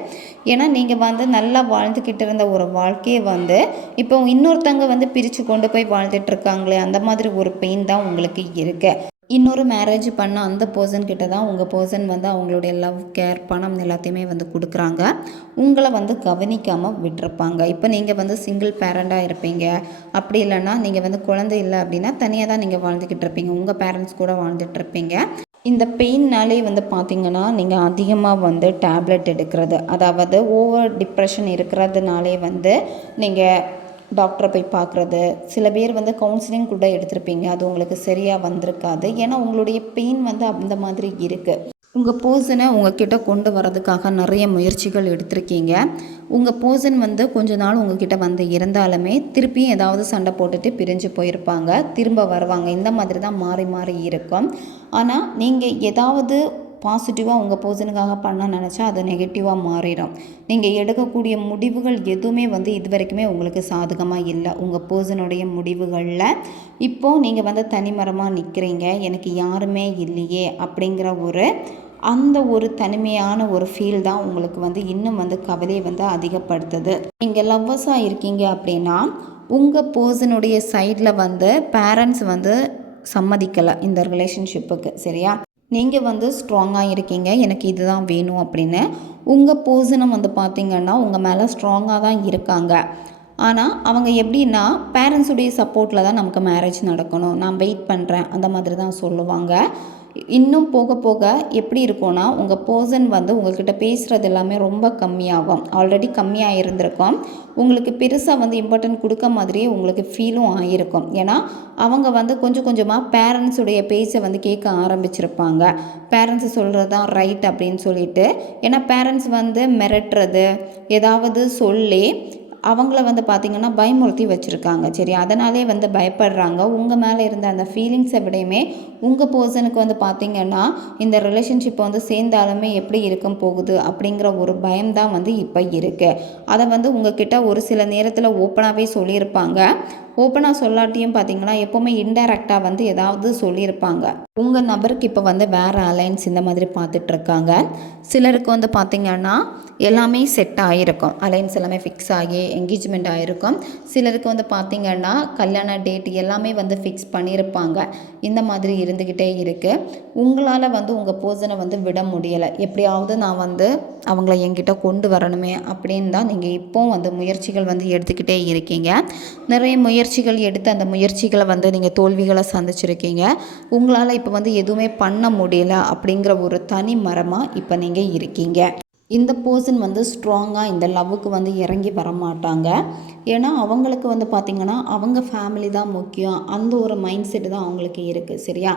ஏன்னா நீங்கள் வந்து நல்லா வாழ்ந்துக்கிட்டு இருந்த ஒரு வாழ்க்கையை வந்து இப்போ இன்னொருத்தவங்க வந்து பிரித்து கொண்டு போய் வாழ்ந்துட்டுருக்காங்களே, அந்த மாதிரி ஒரு பெயின் தான் உங்களுக்கு இருக்குது. இன்னொரு மேரேஜ் பண்ண அந்த பர்சன்கிட்ட தான் உங்கள் பர்சன் வந்து அவங்களுடைய லவ், கேர், பணம் எல்லாத்தையுமே வந்து கொடுக்குறாங்க. உங்களை வந்து கவனிக்காமல் விட்டுருப்பாங்க. இப்போ நீங்கள் வந்து சிங்கிள் பேரண்டாக இருப்பீங்க. அப்படி இல்லைன்னா நீங்கள் வந்து குழந்தை இல்லை அப்படின்னா தனியாக தான் நீங்கள் வாழ்ந்துக்கிட்டு இருப்பீங்க. உங்கள் பேரண்ட்ஸ் கூட வாழ்ந்துட்டுருப்பீங்க. இந்த பெயின்னாலே வந்து பார்த்திங்கன்னா நீங்கள் அதிகமாக வந்து டேப்லெட் எடுக்கிறது, அதாவது ஓவர் டிப்ரெஷன் இருக்கிறதுனாலே வந்து நீங்கள் டாக்டரை போய் பார்க்குறது, சில பேர் வந்து கவுன்சிலிங் கூட எடுத்திருப்பீங்க, அது உங்களுக்கு சரியாக வந்திருக்காது. ஏன்னா உங்களுடைய பெயின் வந்து அந்த மாதிரி இருக்குது. உங்கள் பர்சனை உங்ககிட்ட கொண்டு வரதுக்காக நிறைய முயற்சிகள் எடுத்திருக்கீங்க. உங்கள் பர்சன் வந்து கொஞ்ச நாள் உங்ககிட்ட வந்து இருந்தாலுமே திருப்பியும் ஏதாவது சண்டை போட்டுட்டு பிரிஞ்சு போயிருப்பாங்க, திரும்ப வருவாங்க. இந்த மாதிரி தான் மாறி மாறி இருக்கும். ஆனால் நீங்கள் ஏதாவது பாசிட்டிவாக உங்கள் பர்சனுக்காக பண்ண நினச்சா அது நெகட்டிவாக மாறிடும். நீங்கள் எடுக்கக்கூடிய முடிவுகள் எதுவுமே வந்து இது வரைக்குமே உங்களுக்கு சாதகமாக இல்லை. உங்கள் பர்சனுடைய முடிவுகளில் இப்போது நீங்கள் வந்து தனிமரமாக நிற்கிறீங்க, எனக்கு யாருமே இல்லையே அப்படிங்கிற அந்த ஒரு தனிமையான ஒரு ஃபீல் தான் உங்களுக்கு வந்து இன்னும் வந்து கவலையை வந்து அதிகப்படுத்துது. நீங்கள் லவ்வர்ஸாக இருக்கீங்க அப்படின்னா உங்கள் பர்சனுடைய சைடில் வந்து பேரண்ட்ஸ் வந்து சம்மதிக்கலை இந்த ரிலேஷன்ஷிப்புக்கு, சரியா? நீங்கள் வந்து ஸ்ட்ராங்காக இருக்கீங்க, எனக்கு இதுதான் வேணும் அப்படின்னு. உங்கள் பர்சனை வந்து பார்த்திங்கன்னா உங்கள் மேலே ஸ்ட்ராங்காக தான் இருக்காங்க. ஆனால் அவங்க எப்படின்னா பேரண்ட்ஸுடைய சப்போர்ட்டில் தான் நமக்கு மேரேஜ் நடக்கணும், நான் வெயிட் பண்ணுறேன், அந்த மாதிரி தான் சொல்லுவாங்க. இன்னும் போக போக எப்படி இருக்கும்னா உங்கள் பர்சன் வந்து உங்கள்கிட்ட பேசுகிறது எல்லாமே ரொம்ப கம்மியாகும். ஆல்ரெடி கம்மியாக இருந்திருக்கும். உங்களுக்கு பெருசாக வந்து இம்பார்ட்டன்ட் கொடுக்க மாதிரியே உங்களுக்கு ஃபீலும் ஆகிருக்கும். ஏன்னா அவங்க வந்து கொஞ்சம் கொஞ்சமாக பேரண்ட்ஸுடைய பேச்சை வந்து கேட்க ஆரம்பிச்சிருப்பாங்க. பேரண்ட்ஸ் சொல்கிறது தான் ரைட் அப்படின்னு சொல்லிட்டு. ஏன்னா பேரண்ட்ஸ் வந்து மிரட்டுறது ஏதாவது சொல்லி அவங்கள வந்து பார்த்திங்கன்னா பயமுறுத்தி வச்சுருக்காங்க, சரி? அதனாலே வந்து பயப்படுறாங்க. உங்கள் மேலே இருந்த அந்த ஃபீலிங்ஸை விடையுமே உங்கள் பர்சனுக்கு வந்து பார்த்திங்கன்னா இந்த ரிலேஷன்ஷிப்பை வந்து சேர்ந்தாலுமே எப்படி இருக்க போகுது அப்படிங்கிற ஒரு பயம்தான் வந்து இப்போ இருக்குது. அதை வந்து உங்ககிட்ட ஒரு சில நேரத்தில் ஓப்பனாகவே சொல்லியிருப்பாங்க. ஓப்பனாக சொல்லாட்டியும் பார்த்திங்கன்னா எப்போவுமே இன்டைரக்டாக வந்து ஏதாவது சொல்லியிருப்பாங்க. உங்கள் நபருக்கு இப்போ வந்து வேறு அலைன்ஸ் இந்த மாதிரி பார்த்துட்ருக்காங்க. சிலருக்கு வந்து பார்த்திங்கன்னா எல்லாமே செட் ஆகிருக்கும், அலைன்ஸ் எல்லாமே ஃபிக்ஸ் ஆகி என்கேஜ்மெண்ட் ஆகிருக்கும். சிலருக்கு வந்து பார்த்திங்கன்னா கல்யாண டேட் எல்லாமே வந்து ஃபிக்ஸ் பண்ணியிருப்பாங்க. இந்த மாதிரி இருந்துக்கிட்டே இருக்குது. உங்களால் வந்து உங்கள் பர்சனை வந்து விட முடியலை. எப்படியாவது நான் வந்து அவங்கள என்கிட்ட கொண்டு வரணுமே அப்படின்னு தான் நீங்கள் இப்போவும் வந்து முயற்சிகள் வந்து எடுத்துக்கிட்டே இருக்கீங்க. நிறைய முயற்சிகள் எடுத்து அந்த முயற்சிகளை வந்து நீங்கள் தோல்விகளை சந்திச்சிருக்கீங்க. உங்களால் இப்போ வந்து எதுவுமே பண்ண முடியல அப்படிங்கிற ஒரு தனி மரமாக இப்போ நீங்கள் இருக்கீங்க. இந்த பர்சன் வந்து ஸ்ட்ராங்காக இந்த லவ்வுக்கு வந்து இறங்கி வரமாட்டாங்க. ஏன்னா அவங்களுக்கு வந்து பார்த்திங்கன்னா அவங்க ஃபேமிலி தான் முக்கியம், அந்த ஒரு மைண்ட் செட்டு தான் அவங்களுக்கு இருக்குது, சரியா?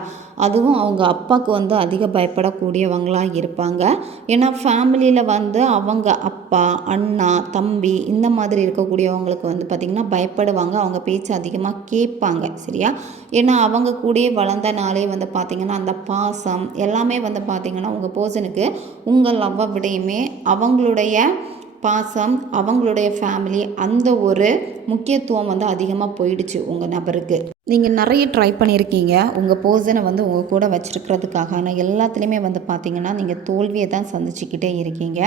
அதுவும் அவங்க அப்பாவுக்கு வந்து அதிக பயப்படக்கூடியவங்களாக இருப்பாங்க. ஏன்னா ஃபேமிலியில் வந்து அவங்க அப்பா, அண்ணா, தம்பி இந்த மாதிரி இருக்கக்கூடியவங்களுக்கு வந்து பார்த்திங்கன்னா பயப்படுவாங்க. அவங்க பேச்சு அதிகமாக கேட்பாங்க, சரியா? ஏன்னா அவங்க கூடயே வளர்ந்தனாலே வந்து பார்த்திங்கன்னா அந்த பாசம் எல்லாமே வந்து பார்த்திங்கன்னா உங்கள் பர்சனுக்கு உங்கள் லவ்வை விடையுமே அவங்களுடைய பாசம், அவங்களுடைய ஃபேமிலி, அந்த ஒரு முக்கியத்துவம் வந்து அதிகமாக போயிடுச்சு உங்கள் நபருக்கு. நீங்கள் நிறைய ட்ரை பண்ணியிருக்கீங்க உங்கள் பர்சனை வந்து உங்கள் கூட வச்சுருக்கிறதுக்காக. ஆனால் எல்லாத்துலேயுமே வந்து பார்த்திங்கன்னா நீங்கள் தோல்வியை தான் சந்திச்சுக்கிட்டே இருக்கீங்க.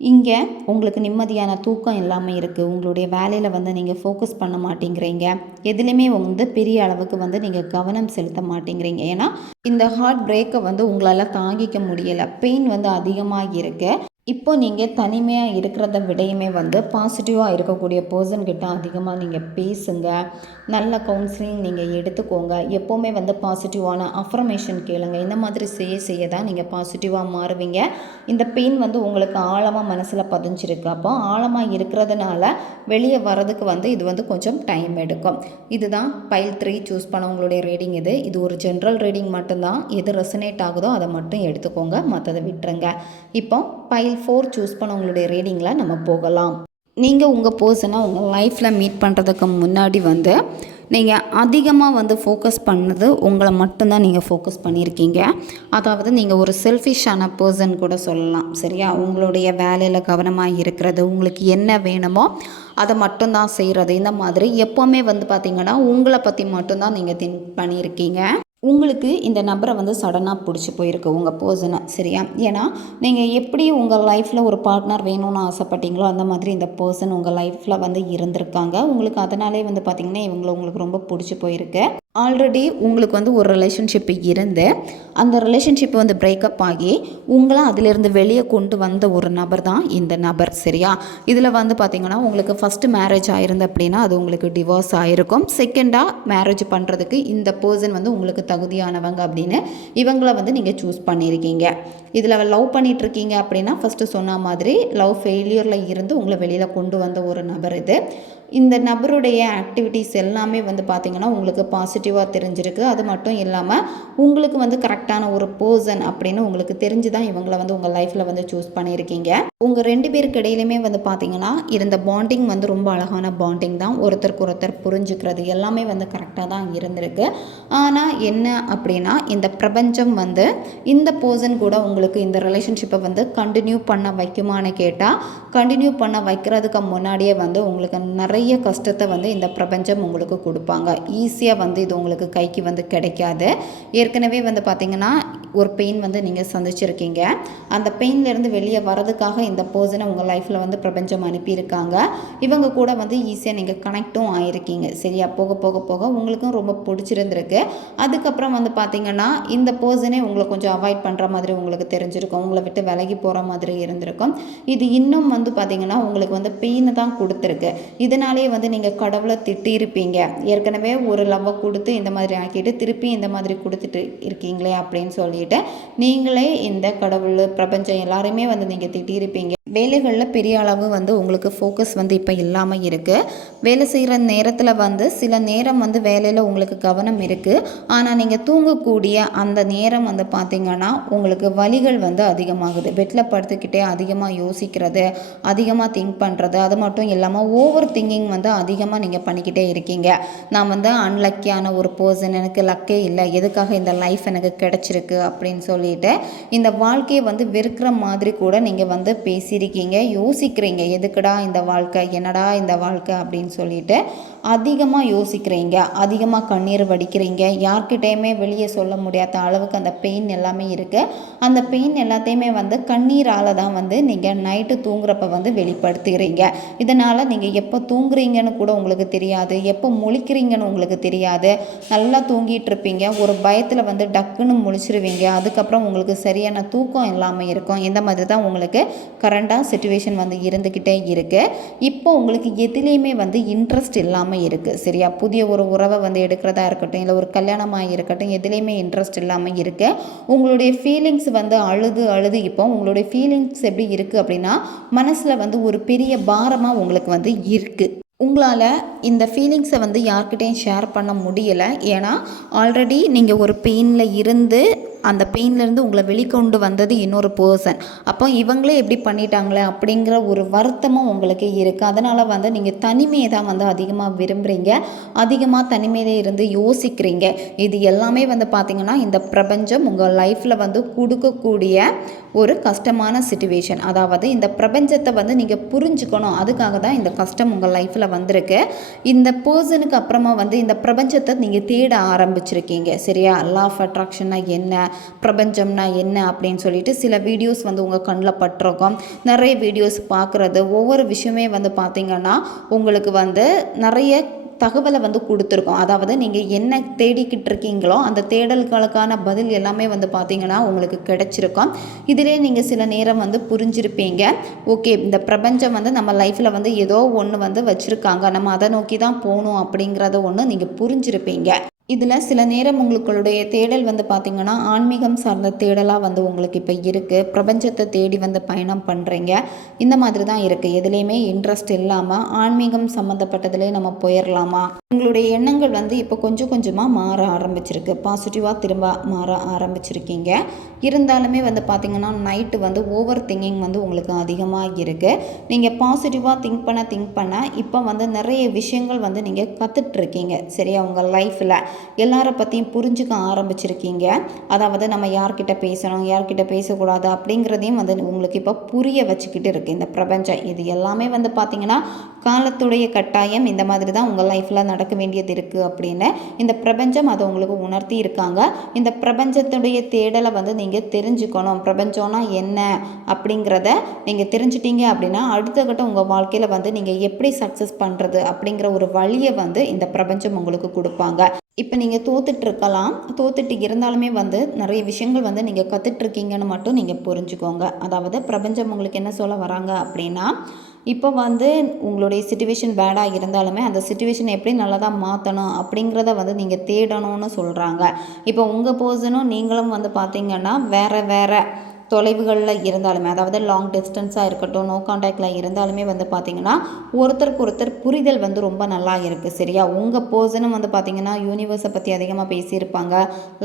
இங்கே உங்களுக்கு நிம்மதியான தூக்கம் இல்லாமல் இருக்குது. உங்களுடைய வேலையில் வந்து நீங்கள் ஃபோக்கஸ் பண்ண மாட்டேங்கிறீங்க. எதுலேயுமே வந்து பெரிய அளவுக்கு வந்து நீங்கள் கவனம் செலுத்த மாட்டேங்கிறீங்க. ஏன்னா இந்த ஹார்ட் பிரேக்கை வந்து உங்களால் தாங்கிக்க முடியலை. பெயின் வந்து அதிகமாக இருக்குது. இப்போ நீங்கள் தனிமையாக இருக்கிறத விடையுமே வந்து பாசிட்டிவாக இருக்கக்கூடிய பர்சன்கிட்ட அதிகமாக நீங்கள் பேசுங்க. நல்ல கவுன்சிலிங் நீங்கள் எடுத்துக்கோங்க. எப்போவுமே வந்து பாசிட்டிவான அஃபர்மேஷன் கேளுங்க. இந்த மாதிரி செய்ய தான் நீங்கள் பாசிட்டிவாக மாறுவீங்க. இந்த பெயின் வந்து உங்களுக்கு ஆழமாக மனசில் பதிஞ்சிருக்கு. அப்போ ஆழமாக இருக்கிறதுனால வெளியே வர்றதுக்கு வந்து இது வந்து கொஞ்சம் டைம் எடுக்கும். இதுதான் பைல் 3 சூஸ் பண்ண உங்களுடைய ரீடிங். இது ஒரு ஜென்ரல் ரீடிங் மட்டும்தான். எது ரெசனேட் ஆகுதோ அதை மட்டும் எடுத்துக்கோங்க, மற்றதை விட்டுருங்க. இப்போ பைல் 4 சூஸ் பண்ண உங்களுடைய ரீடிங்கில் நம்ம போகலாம். நீங்கள் உங்கள் பர்சனை உங்கள் லைஃப்பில் மீட் பண்ணுறதுக்கு முன்னாடி வந்து நீங்கள் அதிகமாக வந்து ஃபோக்கஸ் பண்ணது உங்களை மட்டும்தான் நீங்கள் ஃபோக்கஸ் பண்ணியிருக்கீங்க. அதாவது நீங்கள் ஒரு செல்ஃபிஷான பர்சன் கூட சொல்லலாம், சரியா? உங்களுடைய வேலையில் கவனமாக இருக்கிறது, உங்களுக்கு என்ன வேணுமோ அதை மட்டும்தான் செய்கிறது. இந்த மாதிரி எப்போவுமே வந்து பார்த்திங்கன்னா உங்களை பற்றி மட்டும்தான் நீங்கள் திங்க் பண்ணியிருக்கீங்க. உங்களுக்கு இந்த நபரை வந்து சடனாக பிடிச்சி போயிருக்கு உங்கள் பர்சனை, சரியா? ஏன்னா நீங்கள் எப்படி உங்கள் லைஃப்பில் ஒரு பார்ட்னர் வேணும்னு ஆசைப்பட்டீங்களோ அந்த மாதிரி இந்த பர்சன் உங்கள் லைஃப்பில் வந்து இருந்திருக்காங்க. உங்களுக்கு அதனாலே வந்து பார்த்திங்கன்னா இவங்களை உங்களுக்கு ரொம்ப பிடிச்சி போயிருக்கு. ஆல்ரெடி உங்களுக்கு வந்து ஒரு ரிலேஷன்ஷிப் இருந்து அந்த ரிலேஷன்ஷிப் வந்து பிரேக்கப் ஆகி உங்களை அதிலிருந்து வெளியே கொண்டு வந்த ஒரு நபர் தான் இந்த நபர், சரியா? இதில் வந்து பார்த்திங்கன்னா உங்களுக்கு ஃபஸ்ட்டு மேரேஜ் ஆயிருந்து அப்படின்னா அது உங்களுக்கு டிவோர்ஸ் ஆகிருக்கும். செகண்டாக மேரேஜ் பண்ணுறதுக்கு இந்த பர்சன் வந்து உங்களுக்கு தகுதியானவங்க அப்படின்னு இவங்கள வந்து நீங்கள் சூஸ் பண்ணியிருக்கீங்க. இதில் லவ் பண்ணிகிட்ருக்கீங்க அப்படின்னா ஃபஸ்ட்டு சொன்ன மாதிரி லவ் ஃபெயிலியரில் இருந்து உங்களை வெளியில் கொண்டு வந்த ஒரு நபர் இது. இந்த நபருடைய ஆக்டிவிட்டீஸ் எல்லாமே வந்து பார்த்திங்கன்னா உங்களுக்கு பாசிட்டிவாக தெரிஞ்சிருக்கு. அது மட்டும் இல்லாமல் உங்களுக்கு வந்து கரெக்டான ஒரு பர்சன் அப்படின்னு உங்களுக்கு தெரிஞ்சு தான் இவங்களை வந்து உங்கள் லைஃப்பில் வந்து சூஸ் பண்ணியிருக்கீங்க. உங்கள் 2 பேருக்கு இடையிலுமே வந்து பார்த்திங்கன்னா இருந்த பாண்டிங் வந்து ரொம்ப அழகான பாண்டிங் தான். ஒருத்தருக்கு ஒருத்தர் புரிஞ்சுக்கிறது எல்லாமே வந்து கரெக்டாக தான் இருந்திருக்கு. ஆனால் என்ன அப்படின்னா இந்த பிரபஞ்சம் வந்து இந்த பர்சன் கூட உங்களுக்கு இந்த ரிலேஷன்ஷிப்பை வந்து கண்டினியூ பண்ண வைக்குமான்னு கேட்டால் கண்டினியூ பண்ண வைக்கிறதுக்கு முன்னாடியே வந்து உங்களுக்கு நிறைய கஷ்டத்தை வந்து இந்த பிரபஞ்சம் உங்களுக்கு கொடுப்பாங்க. ஈஸியாக வந்து இது உங்களுக்கு கைக்கு வந்து கிடைக்காது. ஏற்கனவே வந்து பார்த்திங்கன்னா ஒரு பெயின் வந்து நீங்கள் சந்திச்சிருக்கீங்க. அந்த பெயின்லேருந்து வெளியே வரதுக்காக இந்த பர்சனை உங்கள் லைஃப்பில் வந்து பிரபஞ்சம் அனுப்பியிருக்காங்க. இவங்க கூட வந்து ஈஸியாக நீங்கள் கனெக்டும் ஆகிருக்கீங்க. சரியா, போக போக போக உங்களுக்கும் ரொம்ப பிடிச்சிருந்துருக்கு. அதுக்கப்புறம் வந்து பார்த்திங்கன்னா இந்த பர்சனே உங்களை கொஞ்சம் அவாய்ட் பண்ணுற மாதிரி உங்களுக்கு தெரிஞ்சிருக்கும். உங்களை விட்டு விலகி போகிற மாதிரி இருந்திருக்கும். இது இன்னும் வந்து பார்த்திங்கன்னா உங்களுக்கு வந்து பெயினை தான் கொடுத்துருக்கு. இதனாலேயே வந்து நீங்கள் கடவுளை திட்டியிருப்பீங்க. ஏற்கனவே ஒரு லவ்வை கொடுத்து இந்த மாதிரி ஆக்கிட்டு திருப்பி இந்த மாதிரி கொடுத்துட்டு இருக்கீங்களே அப்படின்னு சொல்லிட்டு நீங்களே இந்த கடவுள் பிரபஞ்சம் எல்லாருமே வந்து நீங்கள் திட்டியிருப்பீங்க. வேலைகளில் பெரிய அளவு வந்து உங்களுக்கு ஃபோக்கஸ் வந்து இப்போ இல்லாமல் இருக்குது. வேலை செய்கிற நேரத்தில் வந்து சில நேரம் வந்து வேலையில் உங்களுக்கு கவனம் இருக்குது. ஆனால் நீங்கள் தூங்கக்கூடிய அந்த நேரம் வந்து பார்த்திங்கன்னா உங்களுக்கு வலிகள் வந்து அதிகமாகுது. பெட்டில் படுத்துக்கிட்டே அதிகமாக யோசிக்கிறது, அதிகமாக திங்க் பண்ணுறது, அது மட்டும் இல்லாமல் ஓவர் திங்கிங் வந்து அதிகமாக நீங்கள் பண்ணிக்கிட்டே இருக்கீங்க. நான் வந்து அன்லக்கியான ஒரு பர்சன், எனக்கு லக்கே இல்லை, எதுக்காக இந்த லைஃப் எனக்கு கிடச்சிருக்கு அப்படின்னு சொல்லிட்டு இந்த வாழ்க்கையை வந்து வெறுக்கிற மாதிரி கூட நீங்கள் வந்து பேசியிருக்கீங்க, யோசிக்கிறீங்க. எதுக்குடா இந்த வாழ்க்கை, என்னடா இந்த வாழ்க்கை அப்படின்னு சொல்லிட்டு அதிகமாக யோசிக்கிறீங்க, அதிகமாக கண்ணீர் வடிக்கிறீங்க. யார்கிட்டையுமே வெளியே சொல்ல முடியாத அளவுக்கு அந்த பெயின் எல்லாமே இருக்குது. அந்த பெயின் எல்லாத்தையுமே வந்து கண்ணீரால் தான் வந்து நீங்கள் நைட்டு தூங்குறப்ப வந்து வெளிப்படுத்துகிறீங்க. இதனால் நீங்கள் எப்போ தூங்குறீங்கன்னு கூட உங்களுக்கு தெரியாது, எப்போ முழிக்கிறீங்கன்னு உங்களுக்கு தெரியாது. நல்லா தூங்கிட்டு இருப்பீங்க, ஒரு பயத்தில் வந்து டக்குன்னு முழிச்சிருவீங்க. அதுக்கப்புறம் உங்களுக்கு சரியான தூக்கம் இல்லாமல் இருக்கும். இந்த மாதிரி தான் உங்களுக்கு கரண்டாக சிச்சுவேஷன் வந்து இருந்துக்கிட்டே இருக்குது. இப்போ உங்களுக்கு எதுலேயுமே வந்து இன்ட்ரெஸ்ட் இல்லாமல் இருக்குது. சரியா, புதிய ஒரு உறவை வந்து எடுக்கிறதா இருக்கட்டும், இல்லை ஒரு கல்யாணமாக இருக்கட்டும், எதுலேயுமே இன்ட்ரெஸ்ட் இல்லாமல் இருக்குது. உங்களுடைய ஃபீலிங்ஸ் வந்து அழுது இப்போ உங்களுடைய ஃபீலிங்ஸ் எப்படி இருக்குது அப்படின்னா மனசில் வந்து ஒரு பெரிய பாரமாக உங்களுக்கு வந்து இருக்குது. உங்களால் இந்த ஃபீலிங்ஸை வந்து யார்கிட்டையும் ஷேர் பண்ண முடியலை. ஏன்னா ஆல்ரெடி நீங்கள் ஒரு பெயினில் இருந்து அந்த பெயின்லேருந்து உங்களை வெளிக்கொண்டு வந்தது இன்னொரு பர்சன். அப்போ இவங்களே எப்படி பண்ணிட்டாங்களே அப்படிங்கிற ஒரு வருத்தமும் உங்களுக்கு இருக்குது. அதனால் வந்து நீங்கள் தனிமையை தான் வந்து அதிகமாக விரும்புகிறீங்க, அதிகமாக தனிமையிலே இருந்து யோசிக்கிறீங்க. இது எல்லாமே வந்து பார்த்திங்கன்னா இந்த பிரபஞ்சம் உங்கள் லைஃப்பில் வந்து கொடுக்கக்கூடிய ஒரு கஷ்டமான சிச்சுவேஷன். அதாவது இந்த பிரபஞ்சத்தை வந்து நீங்கள் புரிஞ்சுக்கணும், அதுக்காக தான் இந்த கஷ்டம் உங்கள் லைஃப்பில் வந்திருக்கு. இந்த பர்சனுக்கு அப்புறமா வந்து இந்த பிரபஞ்சத்தை நீங்கள் தேட ஆரம்பிச்சிருக்கீங்க. சரியா, லா ஆஃப் அட்ராக்ஷன்னா என்ன, பிரபஞ்சம்னா என்ன அப்படின்னு சொல்லிட்டு சில வீடியோஸ் வந்து உங்கள் கண்ணில் பட்டிருக்கோம். நிறைய வீடியோஸ் பார்க்குறது, ஒவ்வொரு விஷயமே வந்து பார்த்திங்கன்னா உங்களுக்கு வந்து நிறைய தகவலை வந்து கொடுத்துருக்கோம். அதாவது நீங்கள் என்ன தேடிக்கிட்டு இருக்கீங்களோ அந்த தேடல்களுக்கான பதில் எல்லாமே வந்து பார்த்திங்கன்னா உங்களுக்கு கிடைச்சிருக்கும். இதிலே நீங்கள் சில நேரம் வந்து புரிஞ்சிருப்பீங்க, ஓகே இந்த பிரபஞ்சம் வந்து நம்ம லைஃப்பில் வந்து ஏதோ ஒன்று வந்து வச்சுருக்காங்க, நம்ம அதை நோக்கி தான் போகணும் அப்படிங்கிறத ஒன்று நீங்கள் புரிஞ்சிருப்பீங்க. இதில் சில நேரம் உங்களுடைய தேடல் வந்து பார்த்திங்கன்னா ஆன்மீகம் சார்ந்த தேடலாக வந்து உங்களுக்கு இப்போ இருக்குது. பிரபஞ்சத்தை தேடி வந்து பயணம் பண்ணுறீங்க. இந்த மாதிரி தான் இருக்குது. எதுலேயுமே இன்ட்ரெஸ்ட் இல்லாமல் ஆன்மீகம் சம்மந்தப்பட்டதுலேயே நம்ம போயிடலாமா, உங்களுடைய எண்ணங்கள் வந்து இப்போ கொஞ்சம் கொஞ்சமாக மாற ஆரம்பிச்சிருக்கு. பாசிட்டிவாக திரும்ப மாற ஆரம்பிச்சிருக்கீங்க. இருந்தாலுமே வந்து பார்த்திங்கன்னா நைட்டு வந்து ஓவர் திங்கிங் வந்து உங்களுக்கு அதிகமாக இருக்குது. நீங்கள் பாசிட்டிவாக திங்க் பண்ண இப்போ வந்து நிறைய விஷயங்கள் வந்து நீங்கள் கற்றுட்ருக்கீங்க. சரியா, உங்கள் லைஃப்பில் எல்லாரை பற்றியும் புரிஞ்சுக்க ஆரம்பிச்சிருக்கீங்க. அதாவது நம்ம யார்கிட்ட பேசணும், யார்கிட்ட பேசக்கூடாது அப்படிங்கிறதையும் வந்து உங்களுக்கு இப்போ புரிய வச்சுக்கிட்டு இருக்குது இந்த பிரபஞ்சம். இது எல்லாமே வந்து பார்த்திங்கன்னா காலத்துடைய கட்டாயம், இந்த மாதிரி தான் உங்கள் லைஃப்பில் நடக்க வேண்டியது இருக்குது அப்படின்னு இந்த பிரபஞ்சம் அதை உங்களுக்கு உணர்த்தி இருக்காங்க. இந்த பிரபஞ்சத்துடைய தேடலை வந்து நீங்கள் தெரிஞ்சுக்கணும். பிரபஞ்சம்னா என்ன அப்படிங்கிறத நீங்கள் தெரிஞ்சிட்டீங்க அப்படின்னா அடுத்த கட்டம் உங்கள் வாழ்க்கையில் வந்து நீங்கள் எப்படி சக்ஸஸ் பண்ணுறது அப்படிங்கிற ஒரு வழியை வந்து இந்த பிரபஞ்சம் உங்களுக்கு கொடுப்பாங்க. இப்போ நீங்கள் தோத்துட்டு இருந்தாலுமே வந்து நிறைய விஷயங்கள் வந்து நீங்கள் கற்றுட்ருக்கீங்கன்னு மட்டும் நீங்கள் புரிஞ்சுக்கோங்க. அதாவது பிரபஞ்சம் உங்களுக்கு என்ன சொல்ல வராங்க அப்படின்னா இப்போ வந்து உங்களுடைய சிச்சுவேஷன் பேடாக இருந்தாலுமே அந்த சிச்சுவேஷனை எப்படி நல்லதாக மாற்றணும் அப்படிங்கிறத வந்து நீங்கள் தேடணும்னு சொல்கிறாங்க. இப்போ உங்கள் பர்சனும் நீங்களும் வந்து பார்த்திங்கன்னா வேறு தொலைவுகளில் இருந்தாலுமே, அதாவது லாங் டிஸ்டன்ஸாக இருக்கட்டும், நோ காண்டாக்டில் இருந்தாலுமே வந்து பார்த்திங்கன்னா ஒருத்தருக்கு ஒருத்தர் புரிதல் வந்து ரொம்ப நல்லா இருக்குது. சரியா, உங்கள் பர்சனும் வந்து பார்த்திங்கன்னா யூனிவர்ஸை பற்றி அதிகமாக பேசியிருப்பாங்க,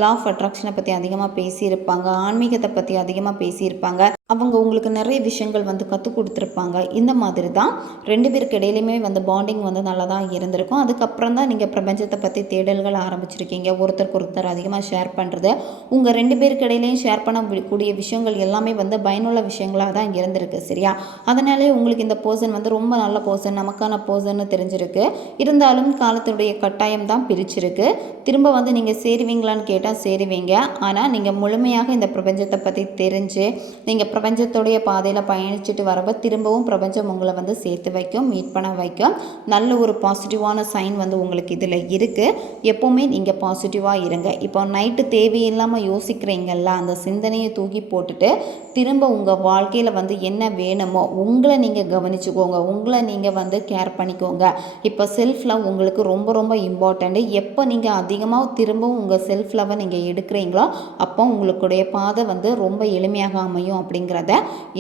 லா ஆஃப் அட்ராக்ஷனை பற்றி அதிகமாக பேசியிருப்பாங்க, ஆன்மீகத்தை பற்றி அதிகமாக பேசியிருப்பாங்க. அவங்க உங்களுக்கு நிறைய விஷயங்கள் வந்து கற்றுக் கொடுத்துருப்பாங்க. இந்த மாதிரி தான் 2 பேருக்கு இடையிலுமே வந்து பாண்டிங் வந்து நல்லா தான் இருந்திருக்கும். அதுக்கப்புறம் தான் நீங்கள் பிரபஞ்சத்தை பற்றி தேடல்கள் ஆரம்பிச்சிருக்கீங்க. ஒருத்தருக்கு ஒருத்தர் அதிகமாக ஷேர் பண்ணுறது, உங்கள் 2 பேருக்கு இடையிலையும் ஷேர் பண்ணக்கூடிய விஷயங்கள் எல்லாமே வந்து பயனுள்ள விஷயங்களாக தான் இருந்திருக்கு. சரியா, அதனாலே உங்களுக்கு இந்த பர்சன் வந்து ரொம்ப நல்ல பர்சன், நமக்கான பர்சன்னு தெரிஞ்சிருக்கு. இருந்தாலும் காலத்துடைய கட்டாயம் தான் பிரிச்சிருக்கு. திரும்ப வந்து நீங்கள் சேருவீங்களான்னு கேட்டால் சேருவீங்க. ஆனால் நீங்கள் முழுமையாக இந்த பிரபஞ்சத்தை பற்றி தெரிஞ்சு நீங்கள் பிரபஞ்சத்துடைய பாதையில் பயணிச்சுட்டு வரப்போ திரும்பவும் பிரபஞ்சம் உங்களை வந்து சேர்த்து வைக்கும், மீட் பண்ண வைக்கும். நல்ல ஒரு பாசிட்டிவான சைன் வந்து உங்களுக்கு இதில் இருக்குது. எப்போவுமே நீங்கள் பாசிட்டிவாக இருங்க. இப்போ நைட்டு தேவையில்லாமல் யோசிக்கிறீங்கல்ல, அந்த சிந்தனையை தூக்கி போட்டுட்டு திரும்ப உங்கள் வாழ்க்கையில் வந்து என்ன வேணுமோ உங்களை நீங்கள் கவனிச்சுக்கோங்க, உங்களை நீங்கள் வந்து கேர் பண்ணிக்கோங்க. இப்போ செல்ஃப் லவ் உங்களுக்கு ரொம்ப ரொம்ப இம்பார்ட்டண்ட்டு. எப்போ நீங்கள் அதிகமாக திரும்பவும் உங்கள் செல்ஃப் லவ்வை நீங்கள் எடுக்கிறீங்களோ அப்போ உங்களுடைய பாதை வந்து ரொம்ப எளிமையாக அமையும் அப்படிங்கிறத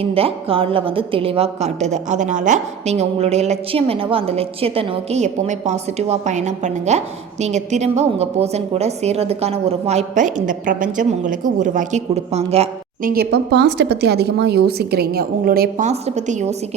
இந்த கார்டில் வந்து தெளிவாக காட்டுது. அதனால் நீங்கள் உங்களுடைய லட்சியம் என்னவோ அந்த லட்சியத்தை நோக்கி எப்போவுமே பாசிட்டிவாக பயணம் பண்ணுங்கள். நீங்கள் திரும்ப உங்கள் பர்சன் கூட சேர்றதுக்கான ஒரு வாய்ப்பை இந்த பிரபஞ்சம் உங்களுக்கு உருவாக்கி கொடுப்பாங்க. நீங்கள் இப்போ பாஸ்ட்டை பற்றி அதிகமாக யோசிக்கிறீங்க. உங்களுடைய பாஸ்ட்டை பற்றி யோசிக்க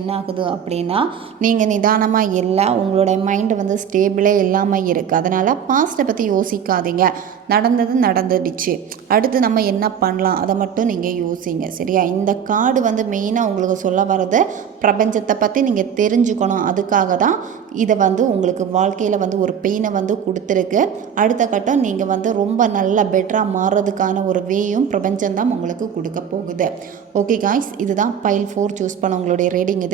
என்ன ஆகுது அப்படின்னா, நீங்கள் நிதானமாக இல்லை, உங்களுடைய மைண்டு வந்து ஸ்டேபிளே இல்லாமல் இருக்குது. அதனால் பாஸ்ட்டை பற்றி யோசிக்காதீங்க. நடந்தது நடந்துடுச்சு, அடுத்து நம்ம என்ன பண்ணலாம் அதை மட்டும் நீங்கள் யோசிங்க. சரியா, இந்த கார்டு வந்து மெயினாக உங்களுக்கு சொல்ல வர்றது பிரபஞ்சத்தை பற்றி நீங்கள் தெரிஞ்சுக்கணும். அதுக்காக தான் இதை வந்து உங்களுக்கு வாழ்க்கையில் வந்து ஒரு பெயினை வந்து கொடுத்துருக்கு. அடுத்த கட்டம் நீங்கள் வந்து ரொம்ப நல்ல பெட்டராக மாறுறதுக்கான ஒரு வேயும் பிரபஞ்சம் தான் உங்களுக்கு கொடுக்க போகுது. ஓகே காய்ஸ், இதுதான் பைல் 4 சூஸ் பண்ண உங்களுடைய ரீடிங்.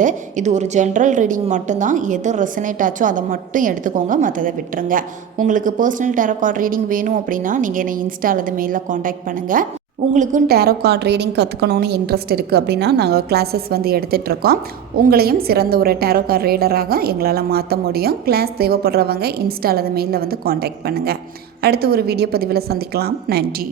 இது ஒரு ஜென்ரல் ரீடிங் மட்டும்தான். எது ரெசனேட் ஆச்சோ அதை மட்டும் எடுத்துக்கோங்க, மற்றதை விட்டுருங்க. உங்களுக்கு பர்சனல் டேரோ கார்டு ரீடிங் வேணும் அப்படின்னா நீங்கள் என்னை இன்ஸ்டா அல்லது மெயிலில் காண்டாக்ட் பண்ணுங்கள். உங்களுக்கும் டேரோ கார்டு ரீடிங் கற்றுக்கணுன்னு இன்ட்ரெஸ்ட் இருக்குது அப்படின்னா நாங்கள் கிளாஸஸ் வந்து எடுத்துகிட்ருக்கோம். உங்களையும் சிறந்த ஒரு டேரோ கார்டு ரீடராக எங்களால் மாற்ற முடியும். கிளாஸ் தேவைப்படுறவங்க இன்ஸ்டா அல்லது மெயிலில் வந்து காண்டாக்ட் பண்ணுங்கள். அடுத்து ஒரு வீடியோ பதிவில் சந்திக்கலாம். நன்றி.